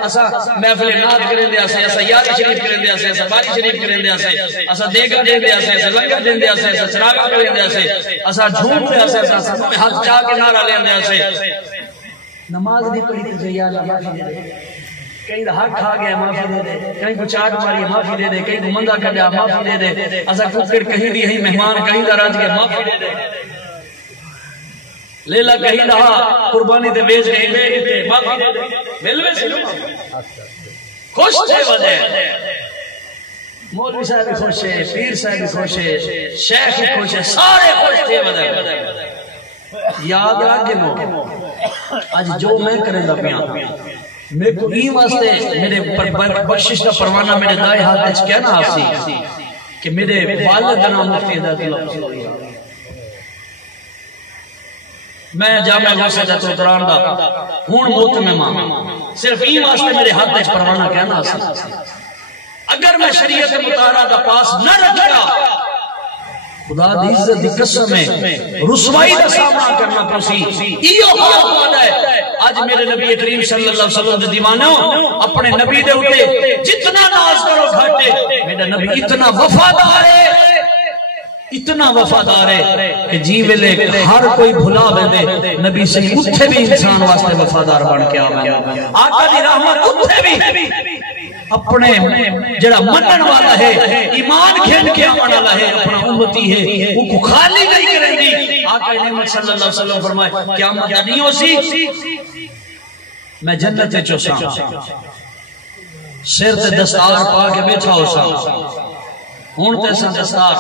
اسا محفل نعت کریں دے اسے، اسا یاد شریف کریں دے اسے، اسا باری شریف کریں دے اسے، اسا دیگر دیں دے اسے، اسا لنگر دیں دے اسے، اسا چراغ کریں دے اسے، اسا جھوم دے اسے، اسا سب میں ہاتھ چاہ کے نعرہ لیں دے اسے، نماز نہیں پڑھی تجھے یا اللہ معافی دے دے، کہیں حق کھا گیا معافی دے دے، کہیں کو چاٹ ماری معافی دے دے، کہیں کو مندہ کر دیا معافی دے دے، اسا کفر کہیں دی ہے مہمان کہیں دا راج کے معافی دے دے، لیلہ کہیں رہا قربانی دے بیچ کہیں لے گئے تھے معافی دے دے، ملوے سے خوش تھے وجہ، مولوی صاحب خوش ہے، پیر صاحب خوش ہے، شیخ خوش ہے، سارے خوش تھے وجہ۔ یاد آگے نو آج جو میں کریں گا پیاں میرے کو این واسطے میرے بخشش کا پروانہ میرے دائیں ہاتھ اچھ کہنا آپ سی کہ میرے والد نام مفتی ہدایت اللہ میں جامعہ غوثیہ تو دران دا ہون موت میں ماں صرف این واسطے میرے ہاتھ اچھ پروانہ کہنا آپ سی، اگر میں شریعت مطالعہ دا پاس نہ رکھا خدا دی عزت دی قسم میں رسوائی دا سامنا کرنا پڑسی، ایو حال ہوا ہے۔ آج میرے نبی کریم صلی اللہ علیہ وسلم دے دیوانوں اپنے نبی دے ہوتے جتنا ناز کرو گھاٹے، میرا نبی اتنا وفادار ہے اتنا وفادار ہے کہ جی ویلے ہر کوئی بھلا ویندے نبی صحیح اتھے بھی انسان واسطے وفادار بن کے آوے آقا دی رحمت اتھے بھی اپنے جڑا منن والا ہے ایمان کھین کے آمن والا ہے اپنا امتی ہے وہ کو خالی نہیں کریں گی آقا نعمت صلی اللہ علیہ وسلم فرمائے قیامت نہیں ہو سی میں جنت چوسا سر تے دستار پا کے بیٹھا ہو سا ہون تے سا دستار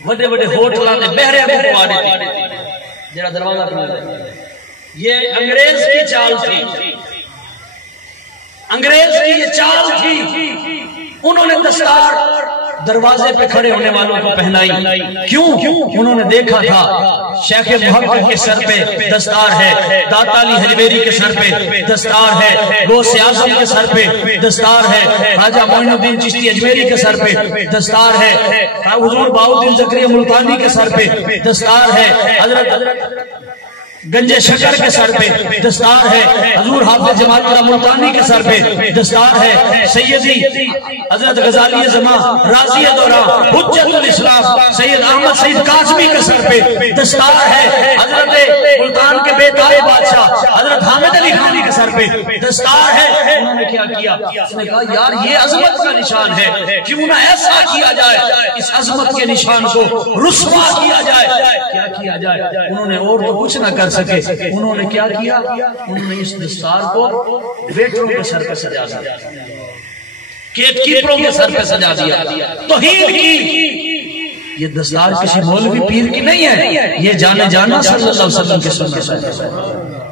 بڑے بڑے ہوٹلاں دے بہرے کو آ دیتی جڑا دروازہ کھلا یہ انگریز کی چال تھی انگریز کی یہ چال تھی انہوں نے دستار دروازے پہ کھڑے ہونے والوں کو پہنائی کیوں انہوں نے دیکھا تھا شیخ محقق کے سر پہ دستار ہے داتا علی حجویری کے سر پہ دستار ہے غوث اعظم کے سر پہ دستار ہے خواجہ معین الدین چشتی اجمیری کے سر پہ دستار ہے حضور بہاؤالدین زکریا ملتانی کے سر پہ دستار ہے حضرت گنج شکر کے سر پہ دستار ہے حضور حافظ جمال اللہ ملتانی کے سر پہ دستار ہے سیدی حضرت غزالی زمان راضی دورہ حجت الاسلام سید احمد سید قاسمی کے سر پہ دستار ہے حضرت ملتان کے بیتائے بادشاہ حضرت حامد علی خانی کے سر پہ دستار ہے انہوں نے کیا کیا اس نے کہا یار یہ عظمت کا نشان ہے کیوں نہ ایسا کیا جائے اس عظمت کے نشان کو رسوا کیا جائے کیا کیا جائے انہوں نے اور تو کچھ نہ کر سکے انہوں نے کیا کیا انہوں نے اس دستار کو ویٹروں کے سر پہ سجا دیا گیٹ کیپروں کے سر پہ سجا دیا توہین کی یہ دستار کسی مولوی پیر کی نہیں ہے یہ جانے جانا صلی اللہ علیہ وسلم کی سنت ہے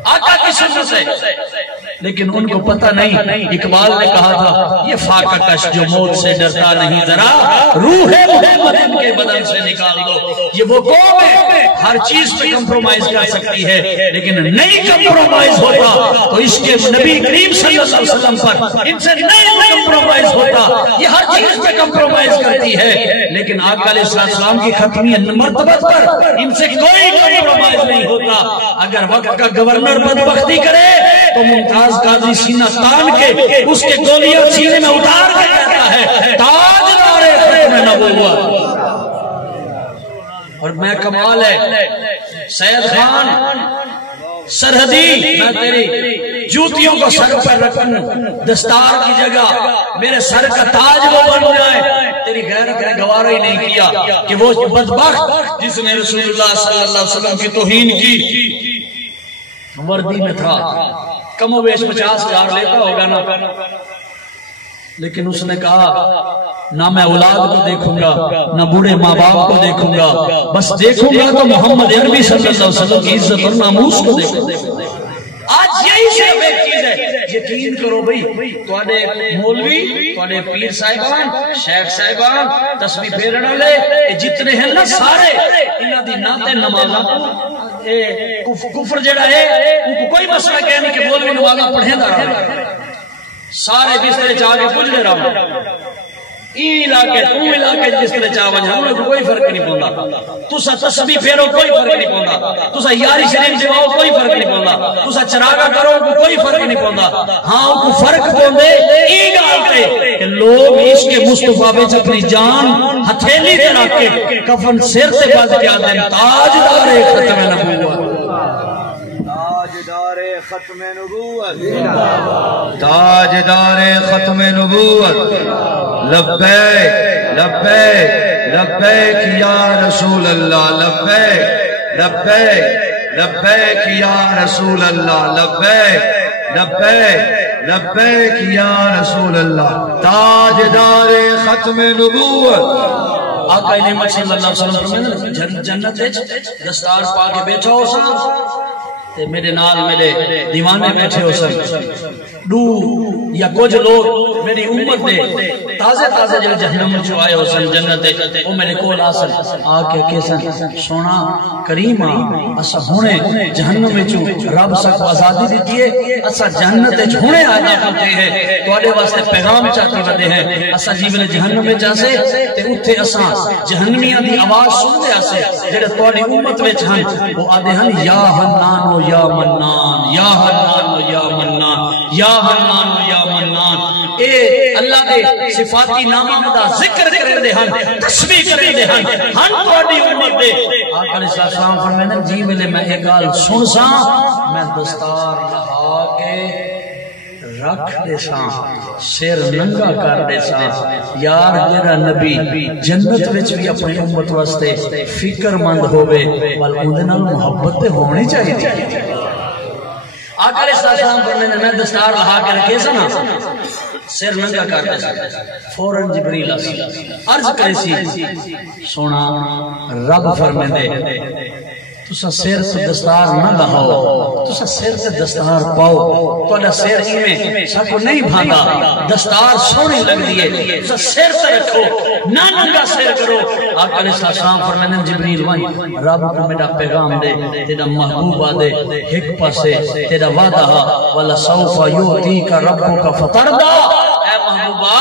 آقا کی سنت ہے لیکن ان کو پتہ نہیں اقبال نے کہا تھا یہ فاقہ کش جو موت سے ڈرتا نہیں ذرا روح محمد ان کے بدن سے نکال دو یہ وہ قوم ہے ہر چیز پہ کمپرومائز کر سکتی ہے لیکن نہیں کمپرومائز ہوتا تو اس کے نبی کریم صلی اللہ علیہ وسلم پر ان سے نہیں کمپرومائز ہوتا یہ ہر چیز پہ کمپرومائز کرتی ہے لیکن آقا علیہ السلام کی ختمی مرتبت پر ان سے کوئی کمپرومائز نہیں ہوتا اگر وقت کا گورنر بدبختی کرے تو ممتاز قاضی سینہ تان کے اس کے گولیاں سینے میں اتار کے کہتا ہے تاجدار ختم نبوت اور میں کمال ہے سید خان سرحدی میں تیری جوتیوں کو سر پر رکھوں دستار کی جگہ میرے سر کا تاج وہ بن جائے تیری غیرت نے گوارا ہی نہیں کیا کہ وہ بدبخت جس نے رسول اللہ صلی اللہ علیہ وسلم کی توہین کی وردی میں تھا کم و بیش 50,000 لیتا ہوگا نا لیکن اس نے کہا نہ میں اولاد کو دیکھوں گا نہ بوڑھے ماں باپ کو دیکھوں گا بس دیکھوں گا تو محمد عربی صلی اللہ علیہ وسلم کی عزت اور ناموس کو دیکھوں گا آج یہی صرف ایک چیز ہے یقین کرو بھئی توڑے مولوی توڑے پیر صاحبان شیخ صاحبان تسبیح پھیرنا لے جتنے ہیں نا سارے انہاں دی ناتے نمازاں کفر جڑا ہے ان کو کوئی مسئلہ کہنے کہ مولوی نمازاں پڑھیں دا رہا سارے بسترے چاہ کے پجلے رہا این علاقے تم علاقے جس طرح چاہ وجہ انہوں کو کوئی فرق نہیں پوندا تسا تسبیح پھیرو کوئی فرق نہیں پوندا تسا یاری شریف جواؤ کوئی فرق نہیں پوندا تسا چراغا کرو کوئی فرق نہیں پوندا ہاں ان کو فرق پوندے این آلتے کہ لوگ عشق مصطفیٰ بیچ اپنی جان ہتھیلی تے رکھ کے کفن سر سے باز کیا دیں تاجدار ختم نبوت ختم نبوت تاجدار ختم نبوت لبیک لبیک لبیک یا رسول اللہ لبیک لبیک لبیک یا رسول اللہ لبیک لبیک لبیک یا رسول اللہ تاجدار ختم نبوت آقا نعمت صلی اللہ علیہ وسلم جنت دستار پا کے بیٹھا ہو سا میرے نال میرے دیوانے بیٹھے ہو سن دو یا کچھ لوگ میری امت دے تازے تازے جو جہنم میں آئے ہو سن جنت دے وہ میرے کول آسن آکے کیسن سونا کریمہ اسا ہونے جہنم میں چوں رب سک آزادی دیتی ہے اسا جنت دے ہونے آجا کرتے ہیں تو آڑے واسطے پیغام چاہتے بندے ہیں اسا جیونے جہنم میں چاہتے تے اتھے اسا جہنمیاں دی آواز سن دے آسے جڑے تو آڑی امت میں چاہن وہ آدھے ہن یا حنانو یا منان یا حنانو یا منان یا حنانو یا منان اے اللہ دے صفاتی نامہ دا ذکر کریں دے ہن تسبیح کریں دے ہن توڑی امت دے آقا علیہ السلام فرمائے جی ملے میں ایک گال سن سا میں دستار لہا کے رکھ دے ساں سیر ننگا کر دے ساں یار جیرا نبی جنت وچ بھی اپنی امت واسطے فکر مند ہوئے وال اندے نال محبت تے ہونی چاہیے آقا علیہ السلام فرمانے میں دستار لہا کے رکھے سا نا سیر ننگا کر دے سا فوراں جبریل عرض کرے سی سونا رب فرمائے تسا سیر سے دستار نہ لہاؤ تسا سیر سے دستار پاؤ تو اللہ سیر میں سب کو نہیں بھاگا دستار سونی لگ دیئے تسا سیر سے رکھو نہ ننگا سیر کرو آقا علیہ السلام فرمانے جبریل وائیں رب کو میرا پیغام دے تیرا محبوبہ دے ایک پاسے تیرا وعدہ والا سوفا یوتیکا ربو کا فتردہ اے محبوبہ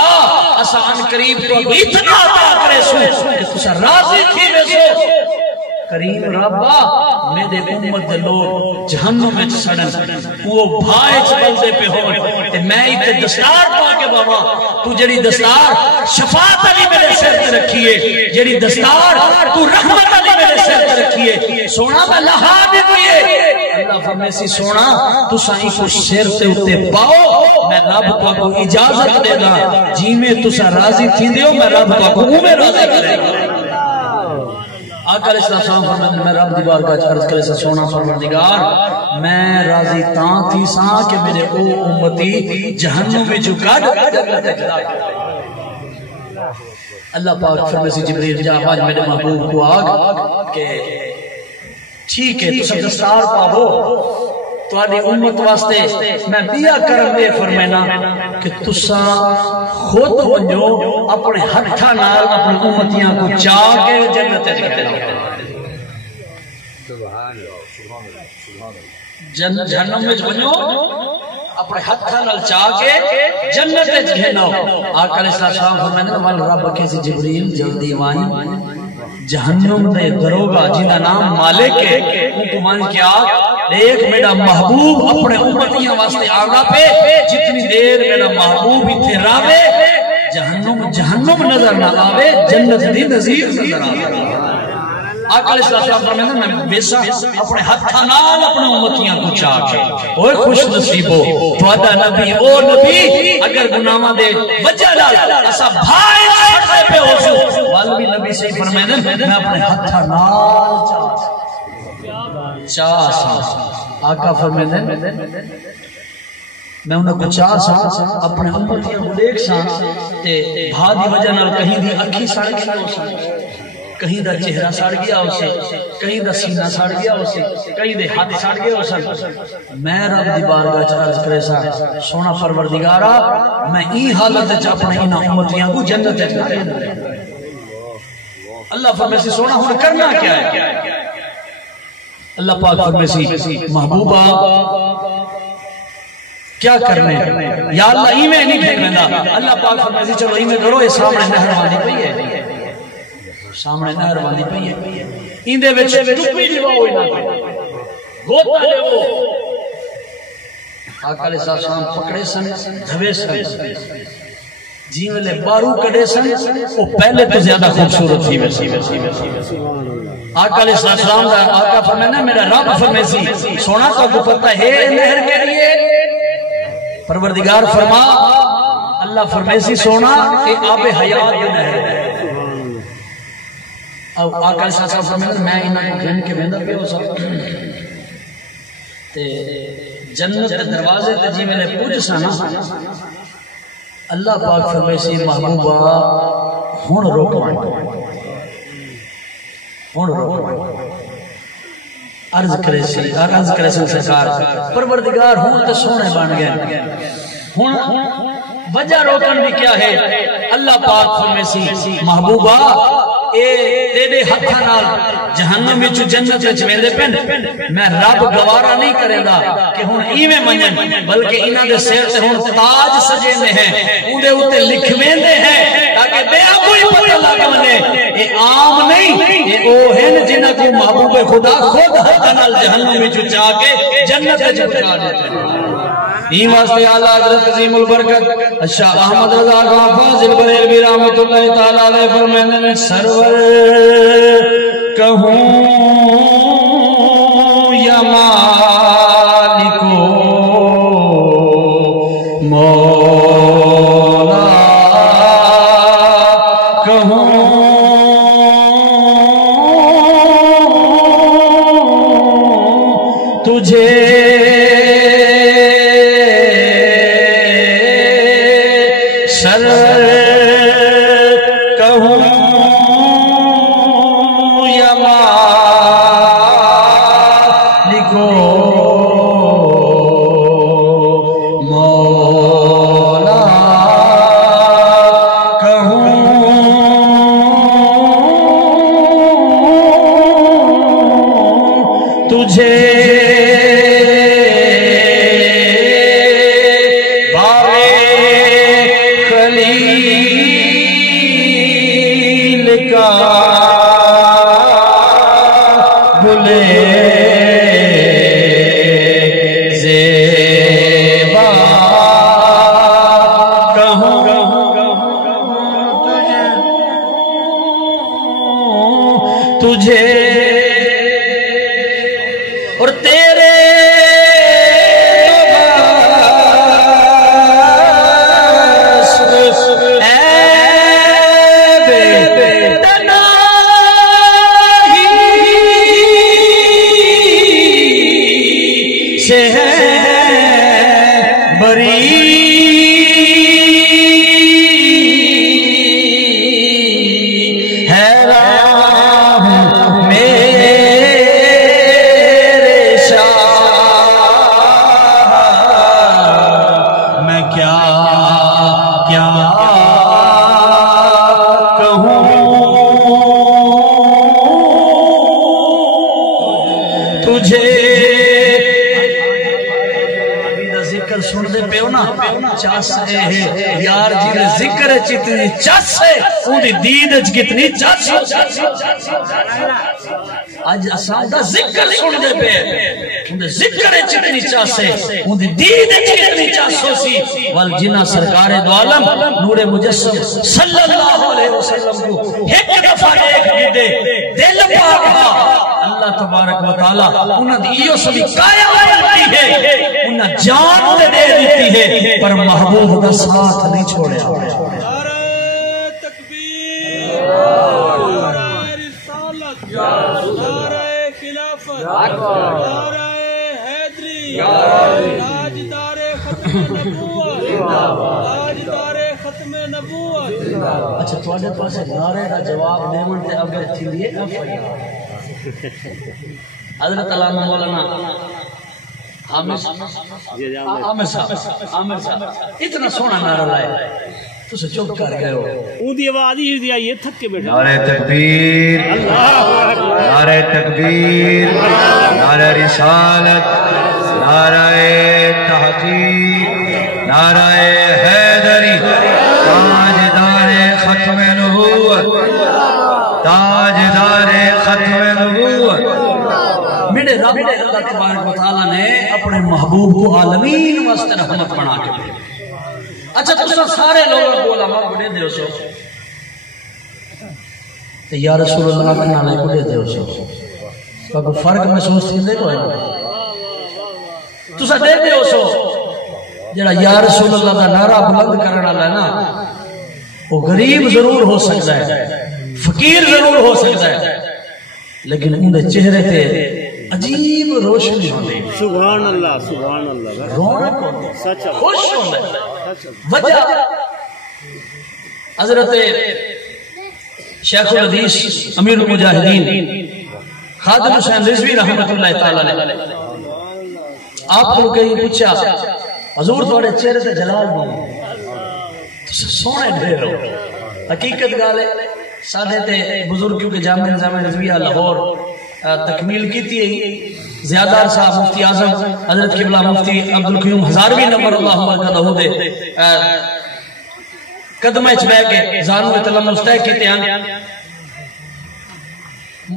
اسا ان قریب تو اتنا عطا کرے سو کہ تسا راضی تھی ویسو کریم ربا میرے امت دے لوگ جہنم میں سڑن وہ بھائی چبلدے پہ ہو تے میں ایتے دستار پا کے بابا تو جڑی دستار شفاعت علی میرے سر تے رکھیے جڑی دستار تو رحمت علی میرے سر تے رکھیے سونا میں لہا دے ہوئے اللہ فرمے سی سونا تو سائیں کو سر تے اتے پاؤ میں رب کو اجازت دے دا جی میں تو سا راضی تھی دیو میں رب کو میں راضی کرے گا آقا علیہ السلام فرماتے میں رب دی بارگاہ وچ عرض کرے سونا پروردگار میں راضی تاں تھی ساں کہ میرے او امتی جہنم وچ کڈ اللہ پاک فرمائے سی جبریل جا آج میرے محبوب کو آگ کہ ٹھیک ہے تسا دستار پاو تواڈی امت واسطے میں بیا کرم دے فرمائنا کہ تسا خود ونجو اپنے ہتھاں نال اپنی امتیاں کو چاہ کے جنت وچ گھنو جہنم وچ ونجو اپنے ہتھاں نال چاہ کے جنت وچ گھنو آقا علیہ السلام فرمانے ول رب کے جبریل جلدی وائیں جہنم دے دروگا جنہ نام مالک ہے ان کو مان کیا دیکھ میرا محبوب اپنے امتیاں واسطے آگا پہ جتنی دیر میرا محبوب اتھے راوے جہنم نظر نہ آوے جنت دی نظیر نظر آوے آقا علیہ السلام فرماتے ہیں میں بیسا اپنے ہتھاں نال اپنے امتیاں کو چاہ کے اوہ خوش نصیبو تواڈا نبی او نبی اگر گناہاں دے وجہ نال اسا بھائی سکتے پہ ہو سو والوی نبی سے فرماتے ہیں میں اپنے ہتھاں نال چاہ سا آقا فرماتے ہیں میں انہوں کو چاہ سا اپنے امتیاں کو دیکھ سا تے بھا دی وجہ نال کہیں دی اکھی سڑ گیا ہو سا کہیں دا چہرہ سڑ گیا ہو سے کہیں دا سینہ سڑ گیا ہو سے کہیں دے ہاتھ سڑ گیا ہو سا میں رب دی بارگاہ چارج کرے سا سونا پروردگارا میں ای حالت چا اپنے انہاں امتیاں کو جنت چاہے اللہ فرمائے سی سونا ہمیں کرنا کیا ہے اللہ پاک فرمائے سی محبوبہ کیا کرنے یا اللہ ہی میں نہیں پھینک لینا اللہ پاک فرمائے سی چلو ہی میں کرو یہ سامنے نہر والی پئی ہے سامنے نہر والی پئی ہے اندے وچ ٹپی لواؤ انہاں کو گوتا لے وہ آقا علیہ السلام پکڑے سن دھوے سن جی ملے بارو کڑے سن وہ پہلے تو زیادہ خوبصورت تھی ویسی آقا علیہ السلام دا آقا فرمائے نا میرا رب فرمائے سی سونا تو کو پتہ ہے نہر کے لیے پروردگار فرما اللہ فرمائے سی سونا کہ آب حیات کی نہر ہے اب آقا علیہ السلام فرمائے میں انہاں کو گھن کے بیندہ پہ ہو سکتا جنت دروازے تے جی میں نے پوچھ سانا اللہ پاک فرمائے سی محبوبہ ہون روکوائیں عرض کرے سی سرکار پروردگار ہون تے سونے بن گئے ہون وجہ روکن بھی کیا ہے اللہ پاک فرمائے سی محبوبہ اے تیرے ہتھاں نال جہنم وچ جنت وچ ویندے پن میں رب گوارا نہیں کرے گا کہ ہن ایویں منن بلکہ انہاں دے سر تے ہن تاج سجے نے ہیں اون دے اوتے لکھویندے ہیں تاکہ بے کوئی پتہ لگ منے اے عام نہیں اے او ہیں جنہاں کو محبوب خدا خود ہتھاں نال جہنم وچ جا کے جنت وچ پہنچا دیتے ہیں این واسطے اعلیٰ حضرت عظیم البرکت شاہ احمد رضا خان فاضل بریلوی رحمت اللہ تعالیٰ علیہ فرماتے ہیں سرور کہوں یا مالکو مولا کہوں تجھے سرور کہوں یا مالکو مولا کہوں تجھے بلے زیبا کہوں تجھے اور تیرے یار جی ذکر چتنی چس ہے اندھی دید کتنی چس اج اساں دا ذکر سن دے پے اندھی ذکر چتنی چس ہے اندھی دید کتنی چس ہو سی وال جنہ سرکار دو عالم نور مجسم صلی اللہ علیہ وسلم کو ایک دفعہ دیکھ دے دل پاک ہا اللہ تبارک و تعالی انہاں دی ایو سبھی کایا ہوئی ہے انہاں جان دے دیتی ہے پر محبوب کا ساتھ نہیں چھوڑیا نعرہ تکبیر نعرہ رسالت نعرہ خلافت نعرہ حیدری تاجدار ختم نبوت تاجدار ختم نبوت اچھا تواڈے پاس نعرے دا جواب دیون تے اگر تھی لیے حضرت علامہ مولانا عامر صاحب اتنا سونا نعرہ لائے تو سے چوک کر گئے ہو اون دی آواز ہی دی آئی تھک کے بیٹھا نعرہ تکبیر نعرہ تکبیر نعرہ رسالت نعرہ تحقیق نعرہ حیدری تاجدار ختم نبوت تاجدار ختم نبوت میرے رب اللہ تبارک و تعالیٰ نے اپنے محبوب کو عالمین واسطے رحمت بنا کے دیا اچھا تو سارے لوگوں کو علماء کو دے دیو سو تو یا رسول اللہ کے نالے کو دے دیو سو کوئی فرق محسوس تھی دے کوئی تو سا دے دیو سو جڑا یا رسول اللہ کا نعرہ بلند کرنا والا ہے نا وہ غریب ضرور ہو سکتا ہے فقیر ضرور ہو سکتا ہے لیکن اندھے چہرے تھے عجیب روشنی ہوندی سبحان اللہ رونق ہوندی سچ خوش ہوندی وجہ حضرت شیخ الحدیث امیر المجاہدین خادم حسین رضوی رحمت اللہ تعالی علیہ آپ کو کہیں پوچھا حضور تھوڑے چہرے سے جلال نہیں سونے ڈھیر ہو حقیقت گالے سادے تے بزرگ کیونکہ جامعہ نظام رضویہ لاہور تکمیل کی تھی زیادہ صاحب مفتی اعظم حضرت قبلہ مفتی عبدالقیوم ہزاروی نمبر اللہ مرکزہ دے قدمہ اچبے کے زانو اطلاع مستحق کیتے ہیں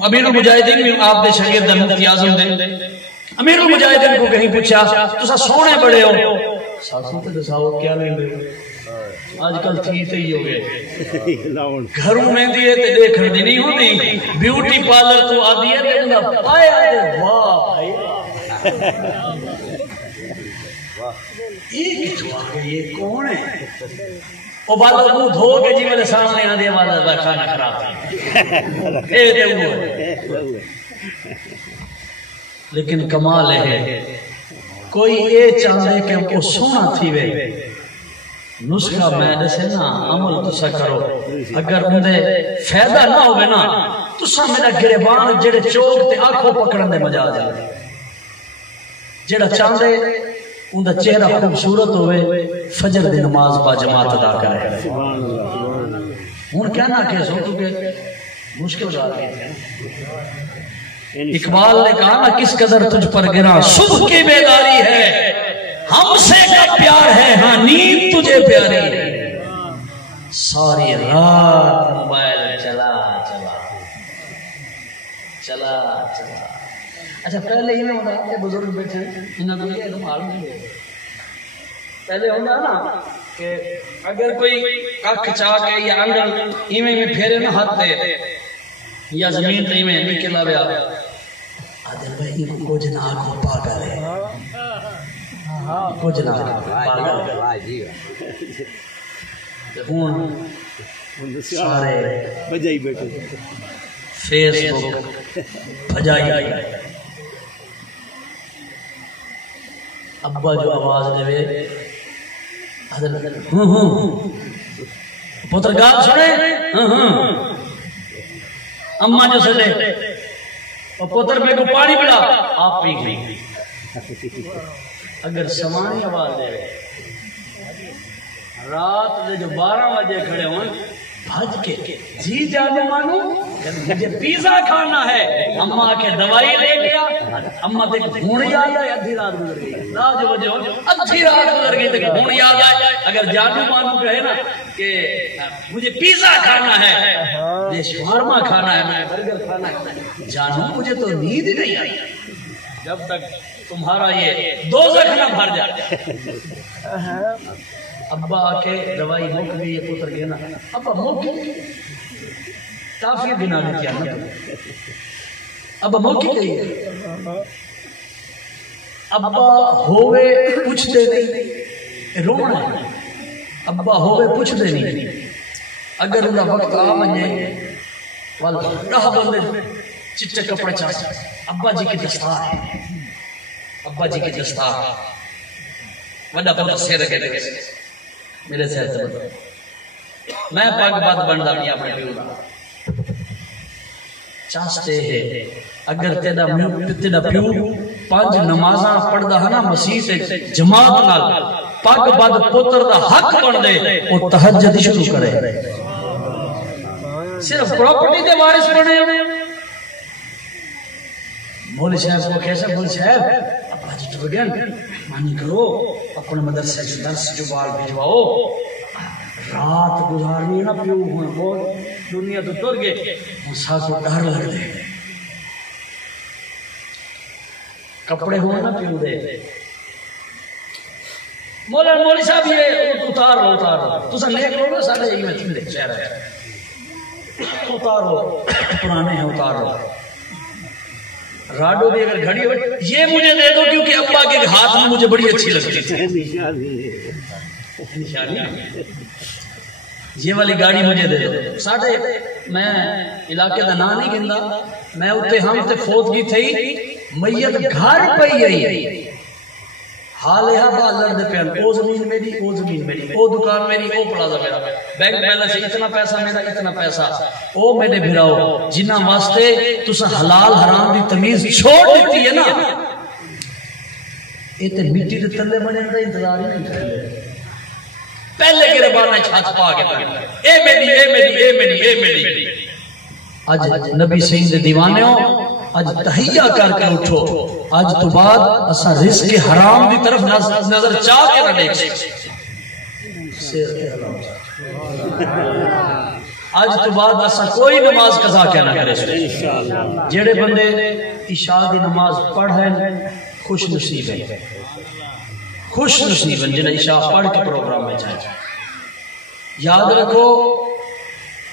امیر المجاہدین بھی آپ دے شاگرد مفتی اعظم دے امیر المجاہدین کو کہیں پوچھا تو سا سونے بڑے ہو ساتھی تو دساؤ کیا لیں گے آج کل تھی تو ہی ہو گئے گھروں میں دیئے تے دیکھن دی نہیں ہوتی بیوٹی پارلر تو آدھی ہے تے انہا پایا دے واہ بھائی یہ کتو آگے یہ کون ہے وہ بالا منہ دھو کے جی میرے سامنے آدھے والا کھانا خراب ہے اے دے ہوئے لیکن کمال ہے کوئی اے چاہتے کہ وہ سونا تھی وے نسخہ میں دسے نا عمل تسا کرو اگر اندے فیدہ نہ ہوئے نا تسا میرا گریبان جڑے چوک تے آنکھوں پکڑن دے مجا دے جڑا چاہتے اندہ چہرہ خوبصورت ہوئے فجر دی نماز با جماعت ادا کرے ہون کیا نہ کہہ سو کیونکہ مشکل بات ہے اقبال نے کہا نا کس قدر تجھ پر گرا صبح کی بیداری ہے ہم سے کا پیار ہے ہاں نیند تجھے پیاری ہے ساری رات موبائل چلا اچھا پہلے ہی میں بتا کہ بزرگ بیٹھے انہوں نے یہ معلوم نہیں ہے پہلے ہوتا نا کہ اگر کوئی اکھ چاہ کے یا انگل ایمیں میں پھیرے نہ ہاتھ دے یا زمین تے ایمیں بھی کلا بیا آدھر بھائی کو جناح کو پاگل ہے کو جناح کو پاگل ہے ہون سارے بجائی بیٹھے فیس بک بھجائی ابا جو آواز دے پتر گال سنے اماں جو سنے اور پتر میں کو پانی پڑا آپ پی گئی اگر سمانی آواز دے رات دے جو 12 بجے کھڑے ہوں بھج کے جی جانو مانو مجھے پیزا کھانا ہے اماں کے دوائی لے گیا اماں دیکھ بھون یاد آئے ادھی رات گزر گئی رات بجے ہو ادھی رات گزر گئی دیکھ بھون یاد آئے اگر جانو مانو کہے نا کہ مجھے پیزا کھانا ہے مجھے شورما کھانا ہے مجھے برگر کھانا ہے جانو مجھے تو نیند ہی نہیں آئی جب تک تمہارا یہ دوزخ نہ بھر جائے ابا آکے دوائی موک گئی یہ پتر گئے نا ابا موک گئی کافی دن آگے کیا نا ابا موک گئی ابا ہوئے پوچھتے نہیں رونا ہے ابا ہوئے پوچھتے نہیں اگر انہا وقت آ منجے رہ بندے چچے کپڑے چاہتے ابا جی کی دستار ہے ابا جی کی دستار وڈا پتر سیر کے دے میرے سیر سے بڑھا میں پاک بات بندہ بھی اپنے پیو چاہتے ہیں اگر تیرا پیو 5 نمازاں پڑھ دا ہے نا مسیح سے جماعت نال پاک بات پتر دا حق بن دے وہ تہجد شروع کرے صرف پراپرٹی دے وارث بنے مولی صاحب کو کیسے مولی صاحب ابا جی ٹر گئے مانی کرو اپنے مدرسے سے درس جو بال بھیجواؤ رات گزارنی ہے نا پیو ہوئے بہت دنیا تو ٹر گئے مسا کو ڈر لگ دے کپڑے ہوئے نا پیو دے مولی صاحب یہ اتار لو تو سا نیک لو نا سارے یہی میں تھے شہر ہے اتار لو پرانے ہیں اتار لو راڈو بھی اگر گھڑی ہو یہ مجھے دے دو کیونکہ ابا کے ہاتھ میں مجھے بڑی اچھی لگتی تھی یہ والی گاڑی مجھے دے دو ساڑھے میں علاقے دا نام نہیں گندا میں اتے ہم تے فوت کی تھی میت گھر پئی آئی حال ہے با لڑ پہ او زمین میری او دکان میری او پلازا میرا بینک بیلنس اتنا پیسہ میرا اتنا پیسہ او میرے بھراؤ جنہ واسطے تسا حلال حرام دی تمیز چھوڑ دیتی ہے نا ایتے مٹی دے تلے بنے دا انتظار ہی نہیں کرے پہلے کے ربانہ چھات پا کے اے میری آج نبی سین دے دیوانے ہو آج تحیہ کر کے اٹھو آج تو بعد اسا رزق حرام دی طرف نظر چاہ کے نہ دیکھ آج تو بعد اسا کوئی نماز قضا کے نہ کرے جیڑے بندے عشاء دی نماز پڑھ ہیں خوش نصیب ہیں خوش نصیب جنہیں عشاء پڑھ کے پروگرام میں جائے. یاد رکھو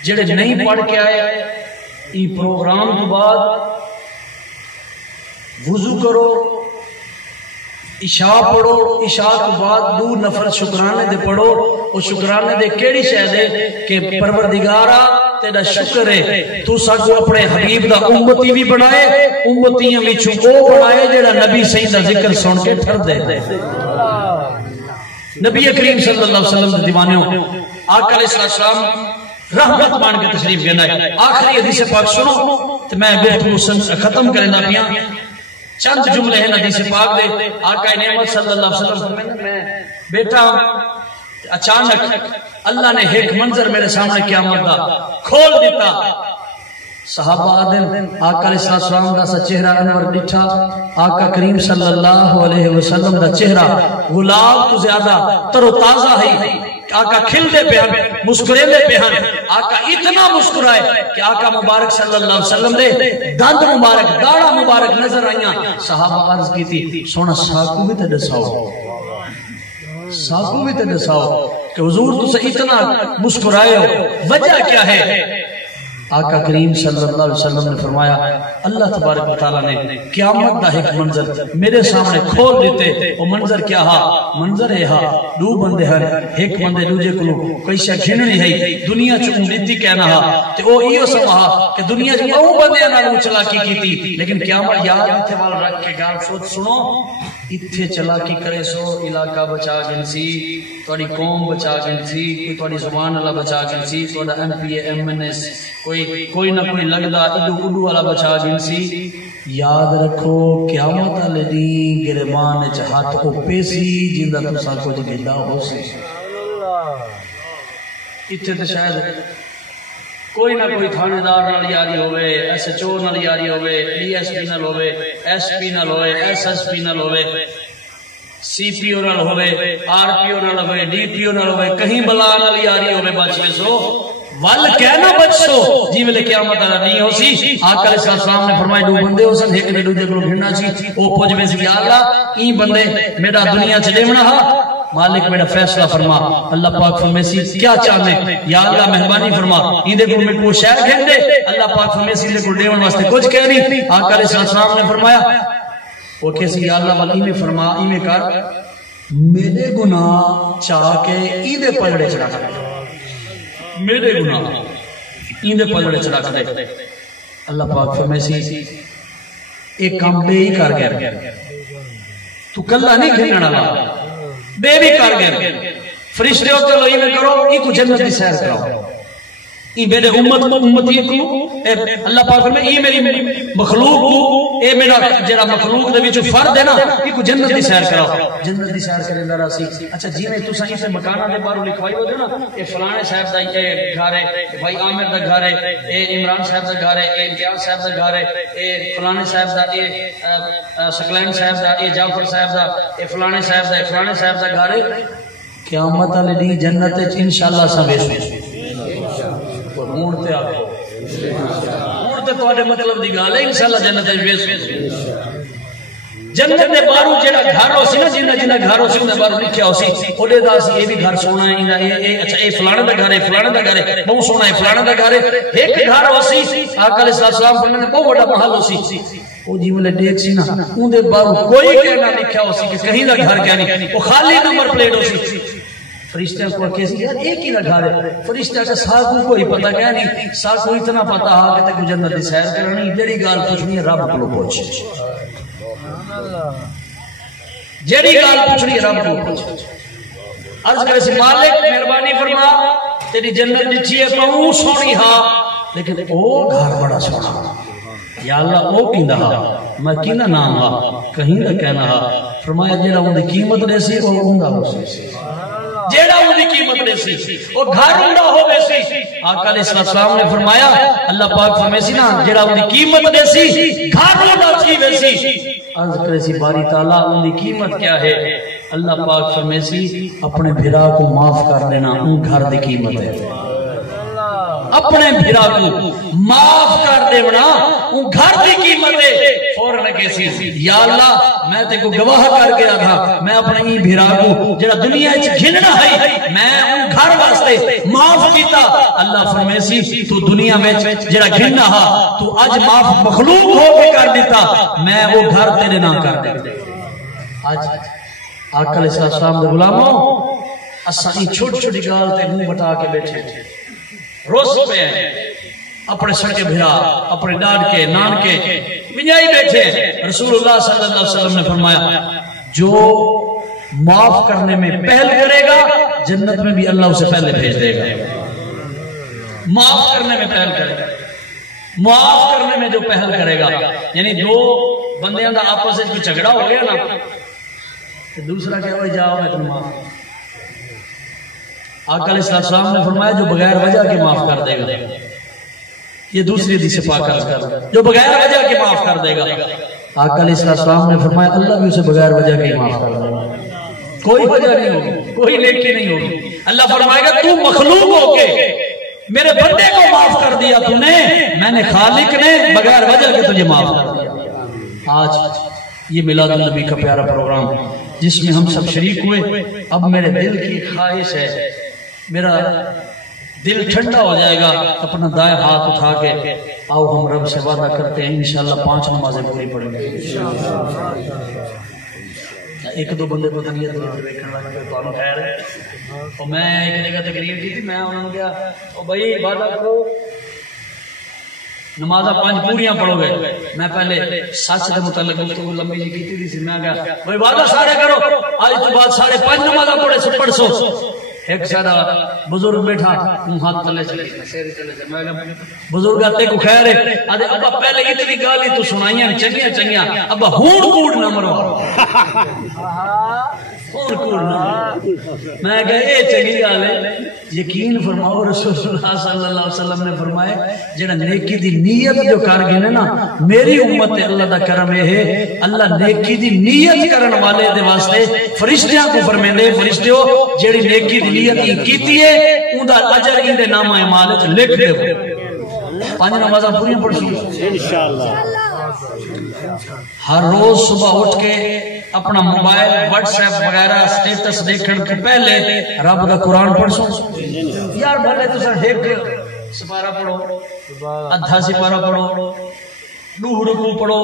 جڑے نہیں پڑھ کے آئے ای پروگرام کے بعد وضو کرو، عشاء پڑھو، عشاء کے بعد 2 نفر شکرانے دے پڑھو. وہ شکرانے دے کیڑی شے دے کہ پروردگارا تیرا شکر ہے تو ساکو اپنے حبیب دا امتی بھی بنائے، امتیاں بھی چھو بنائے جڑا نبی سید دا ذکر سن کے ٹھر دے. نبی کریم صلی اللہ علیہ وسلم دیوانیوں آقا علیہ السلام رحمت مان کے تشریف گنا ہے. آخری حدیث پاک سنو تو میں گفتگو ختم کرنا پیا. چند جملے ہیں حدیث پاک دے. آقا نعمت صلی اللہ علیہ وسلم میں بیٹا اچانک اللہ نے ایک منظر میرے سامنے قیامت دا کھول دیتا. صحابہ آدم آقا علیہ السلام دا سا چہرہ انور ڈٹھا. آقا کریم صلی اللہ علیہ وسلم دا چہرہ گلاب تو زیادہ تر و تازہ ہے. آقا کھل دے پہن، مسکرے دے پہن. آقا اتنا مسکرائے کہ آقا مبارک صلی اللہ علیہ وسلم دے دند مبارک، داڑا مبارک نظر آئیاں. صحابہ عرض کی تھی سونا ساکو بھی تے دساؤ، ساکو بھی تے دساؤ کہ حضور تو سے اتنا مسکرائے ہو، وجہ کیا ہے؟ آقا کریم صلی اللہ علیہ وسلم نے فرمایا اللہ تبارک و تعالیٰ نے قیامت دا ایک منظر میرے سامنے کھول دیتے. وہ منظر کیا ہا؟ منظر ہے ہا 2 بندے ہر ایک بندے دوجے کو کوئی شے گھننی ہے دنیا چ امتی کہنا ہا تے او ایو سمجھا کہ دنیا چ او بندے نال چلاکی کیتی. لیکن قیامت یاد ایتھے وال رکھ کے گل سوچ سنو ایتھے چلاکی کرے سو علاقہ بچا گنسی، تہاڈی قوم بچا گنسی، کوئی تہاڈی زبان اللہ بچا گنسی، تہاڈا M P A M N S کوئی نہ کوئی لگدا اڈو والا بچا گنسی. یاد رکھو قیامت والے دن گربان وچ ہاتھ او پیسی جیندا تساں کچھ گلا ہو سی. ایتھے تے شاید کوئی نہ کوئی تھانے دار نال یاری ہوئے، ایس ایچ او نال یاری ہوئے، ڈی ایس پی نال ہوئے، ایس پی نال ہوئے، ایس ایس پی نال ہوئے، سی پی او نال ہوئے، آر پی او نال ہوئے، ڈی پی او نال ہوئے، کہیں بلا نال یاری ہوئے. بچ سو ول کہنا بچ سو جی ویلے قیامت والا نہیں ہو سی. آقا علیہ السلام نے فرمایا 2 بندے ہو سن، ایک نے دوجے کو گھننا سی. او پوچھ وے سی یا اللہ این بندے میرا دنیا چ دیونا ہا، مالک میرا فیصلہ فرما. اللہ پاک فرمائے سی کیا چاہنے؟ یا اللہ مہربانی فرما ایندے کو میں کو شہر گھن دے. اللہ پاک فرمائے سی دے کو دیون واسطے کچھ کہہ نہیں. آقا علیہ السلام نے فرمایا وہ کیسی یا اللہ والی میں فرما ایویں کر میرے گناہ چاہ کے ایندے پلڑے چڑھا دے، میرے گناہ ایندے پلڑے چڑھا دے. اللہ پاک فرمائے سی ایک کام بے ہی کر گیا، تو کلا نہیں گھننا والا بے بھی کر گیا. فرشتے ہو چلو یہ کرو یہ کو جنت کی سیر کراؤ. یہ میرے امتی کو اللہ پاک فرمائے یہ میری مخلوق کو اے میرا جڑا مخلوق دے وچ فرد ہے نا یہ کو جنت کی سیر کراؤ. جنت کی سیر کرے اندر اسی اچھا جی میں تساں اسے مکاناں دے بارے لکھوائی ہو نا اے فلانے صاحب دا اے گھر ہے، بھائی عامر دا گھر ہے، اے عمران صاحب دا گھر ہے، اے امتیاز صاحب دا گھر ہے، اے فلانے صاحب دا، اے سکلین صاحب دا، اے جعفر صاحب دا، اے فلانے صاحب دا، اے فلانے صاحب دا گھر ہے. قیامت والے دن جنت وچ انشاءاللہ سب ویسو مونتے آپ کو مونتے تو آڑے مطلب دی گال ہے انشاءاللہ جنت ویس. جنت دے بارو جیڑا گھر ہو سی نا جنہ گھر ہو سی انہیں بارو لکھیا ہو سی اوڑے دا سی یہ بھی گھر سونا ہے اچھا اے فلانے دا گھر ہے، فلانے دا گھر ہے، بہت سونا ہے، فلانے دا گھر ہے. ایک گھر ہو سی آقا علیہ السلام فرمانے بہت بڑا محل ہو سی. وہ جی ملے دیکھ سی نا اندے بارو کوئی کہنا لکھیا ہو سی کہ کہیں دا گھر کیا نہیں، وہ خالی نمبر پلیٹ ہو سی. فرشتے کو کیسی یار ایک ہی نہ گھر ہے. فرشتے کا ساکو کوئی پتہ کیا نہیں، ساکو اتنا پتہ ہا کہ تک جنت دی سیر کرنی جڑی گال پوچھنی ہے رب کو پوچھ، جڑی گال پوچھنی ہے رب کو پوچھ. عرض کرے سی مالک مہربانی فرما تیری جنت دچھی ہے بہت سونی ہا لیکن او گھر بڑا سونا. یا اللہ او کیندا ہا میں کیندا نام ہا کہیں دا کہنا ہا. فرمایا جڑا اون دی قیمت دے سی او اوندا ہو سی، جیڑا اونی قیمت دے سی وہ گھر اوندا ہوے سی. آقا علیہ السلام نے فرمایا اللہ پاک فرمائے سی نا جیڑا اونی قیمت دے سی گھر اوندا تھی وے سی. عرض کرے سی باری تعالیٰ اونی قیمت کیا ہے؟ اللہ پاک فرمائے سی اپنے بھرا کو معاف کر دینا اون گھر دی قیمت ہے. اپنے بھرا کو معاف کر دینا اون گھر دی قیمت ہے. فوراً لگے سی یا اللہ میں تے کو گواہ کر گیا تھا میں اپنے ہی بھیرا کو جڑا دنیا وچ گھننا ہے میں ان گھر واسطے معاف کیتا اللہ فرمائے سی تو دنیا وچ جڑا گھننا ہا تو اج معاف مخلوق ہو کے کر دیتا میں وہ گھر تیرے نہ کر دے اج آقا علیہ السلام دے غلاموں اساں چھوٹی چھوٹی گال تے منہ بٹا کے بیٹھے روز پہ اپنے سڑکے بھرا اپنے ڈاڈ کے نان کے ونجائی بیٹھے رسول اللہ صلی اللہ علیہ وسلم نے فرمایا جو معاف کرنے میں پہل کرے گا جنت میں بھی اللہ اسے پہلے بھیج دے گا معاف کرنے میں پہل کرے گا معاف کرنے میں جو پہل کرے گا یعنی دو بندیاں دا آپس میں کوئی جھگڑا ہو گیا نا دوسرا کیا ہوئے جاؤ میں تم معاف آقا علیہ السلام نے فرمایا جو بغیر وجہ کے معاف کر دے گا یہ دوسری حدیث پاک کر جو بغیر وجہ کے معاف کر دے گا آقا علیہ السلام نے فرمایا اللہ بھی اسے بغیر وجہ کے معاف کر دے گا کوئی وجہ نہیں ہوگی کوئی نیکی نہیں ہوگی اللہ فرمائے گا تو مخلوق ہو کے میرے بندے کو معاف کر دیا تو نے میں نے خالق نے بغیر وجہ کے تجھے معاف کر دیا آج یہ میلاد النبی کا پیارا پروگرام جس میں ہم سب شریک ہوئے اب میرے دل کی خواہش ہے میرا دل ٹھنڈا ہو جائے گا اپنا دائیں ہاتھ اٹھا کے آؤ ہم رب سے وعدہ کرتے ہیں انشاءاللہ 5 نمازیں پوری پڑھیں گے ایک دو بندے کو دنیا دیکھنے لگے تو خیر ہے اور میں ایک جگہ تقریر کی تھی میں انہوں نے کہا او بھائی وعدہ کرو نمازہ 5 پوریاں پڑھو گے میں پہلے سچ کے متعلق گفتگو لمبی جی کی تھی میں کہا بھائی وعدہ سارے کرو آج تو بعد 5.5 نمازہ پڑھے سے پڑھ سو ایک سارا بزرگ بیٹھا ہاتھ تلے چلے بزرگ آتے کو خیر ہے آدھے ابا پہلے اتنی گالی تو سنائیاں چنگیاں چنگیاں ابا ہون کوڑ نہ مرو ہون کوڑ نہ میں کہا اے چنگی گال ہے یقین فرماؤ رسول اللہ صلی اللہ علیہ وسلم نے فرمائے جڑا نیکی دی نیت جو کر گئے نا میری امت اللہ دا کرم ہے اللہ نیکی دی نیت کرن والے دے واسطے فرشتیاں کو فرمیندے فرشتیو جڑی نیکی دی نیت کیتی ہے اون دا اجر ان دے نامہ اعمال وچ لکھ دیو 5 نمازاں پوریاں پڑھ سو انشاءاللہ ہر روز صبح اٹھ کے اپنا موبائل واٹس ایپ وغیرہ سٹیٹس دیکھن کے پہلے رب کا قرآن پڑھ سو یار بھلے تو سر ایک سپارہ پڑھو ادھا سپارہ پڑھو 2 رکوع پڑھو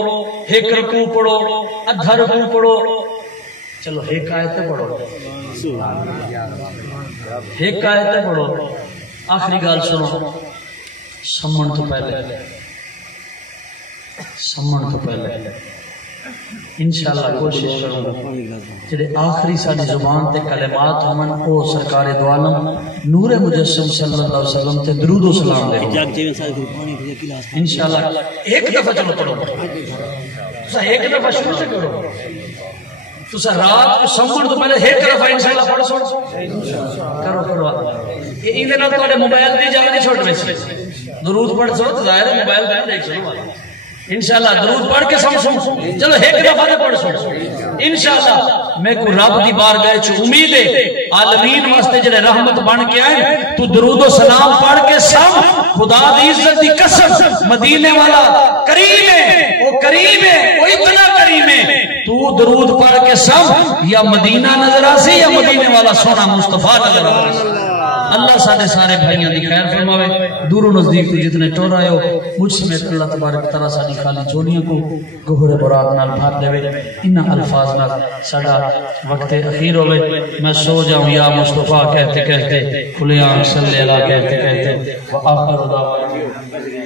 1 رکوع پڑھو ادھا رکوع پڑھو چلو 1 آیت پڑھو 1 آیت پڑھو آخری گال سنو سمن تو پہلے انشاءاللہ کوشش کروں جڑے آخری ساری زبان تے کلمات ہمن او سرکار دو عالم نور مجسم صلی اللہ علیہ وسلم تے درود و سلام دے انشاءاللہ ایک دفعہ چلو پڑھو ایک دفعہ شروع سے کرو تو سر رات کو سمن تو پہلے 1 دفعہ انشاءاللہ پڑھ سو کرو ان دنوں تھوڑے موبائل دی جان نہیں چھوٹ ویسے درود پڑھ سو تو ظاہر ہے موبائل پہ دیکھ سو انشاءاللہ درود پڑھ کے سمجھو چلو 1 دفعہ نے پڑھ سو انشاءاللہ میں کو رب دی بارگاہ چ امید ہے عالمین واسطے جڑے رحمت بن کے آئے تو درود و سلام پڑھ کے سب خدا دی عزت دی قسم مدینے والا کریم ہے وہ کریم ہے وہ اتنا کریم ہے تو درود پڑھ کے سب یا مدینہ نظر آسی یا مدینے والا سونا مصطفیٰ نظر آسی اللہ سارے بھائیاں دی خیر فرماوے دور و نزدیک تو جتنے ٹور آئے ہو مجھ سمیت اللہ تبارک تعالیٰ ساری خالی چونیوں کو گہر برات نال بھار دے انہا الفاظ نال ساڑا وقت اخیر ہوئے میں سو جاؤں یا مصطفیٰ کہتے کہتے کھلے آنکھ صلی اللہ کہتے کہتے وآخر دعوانا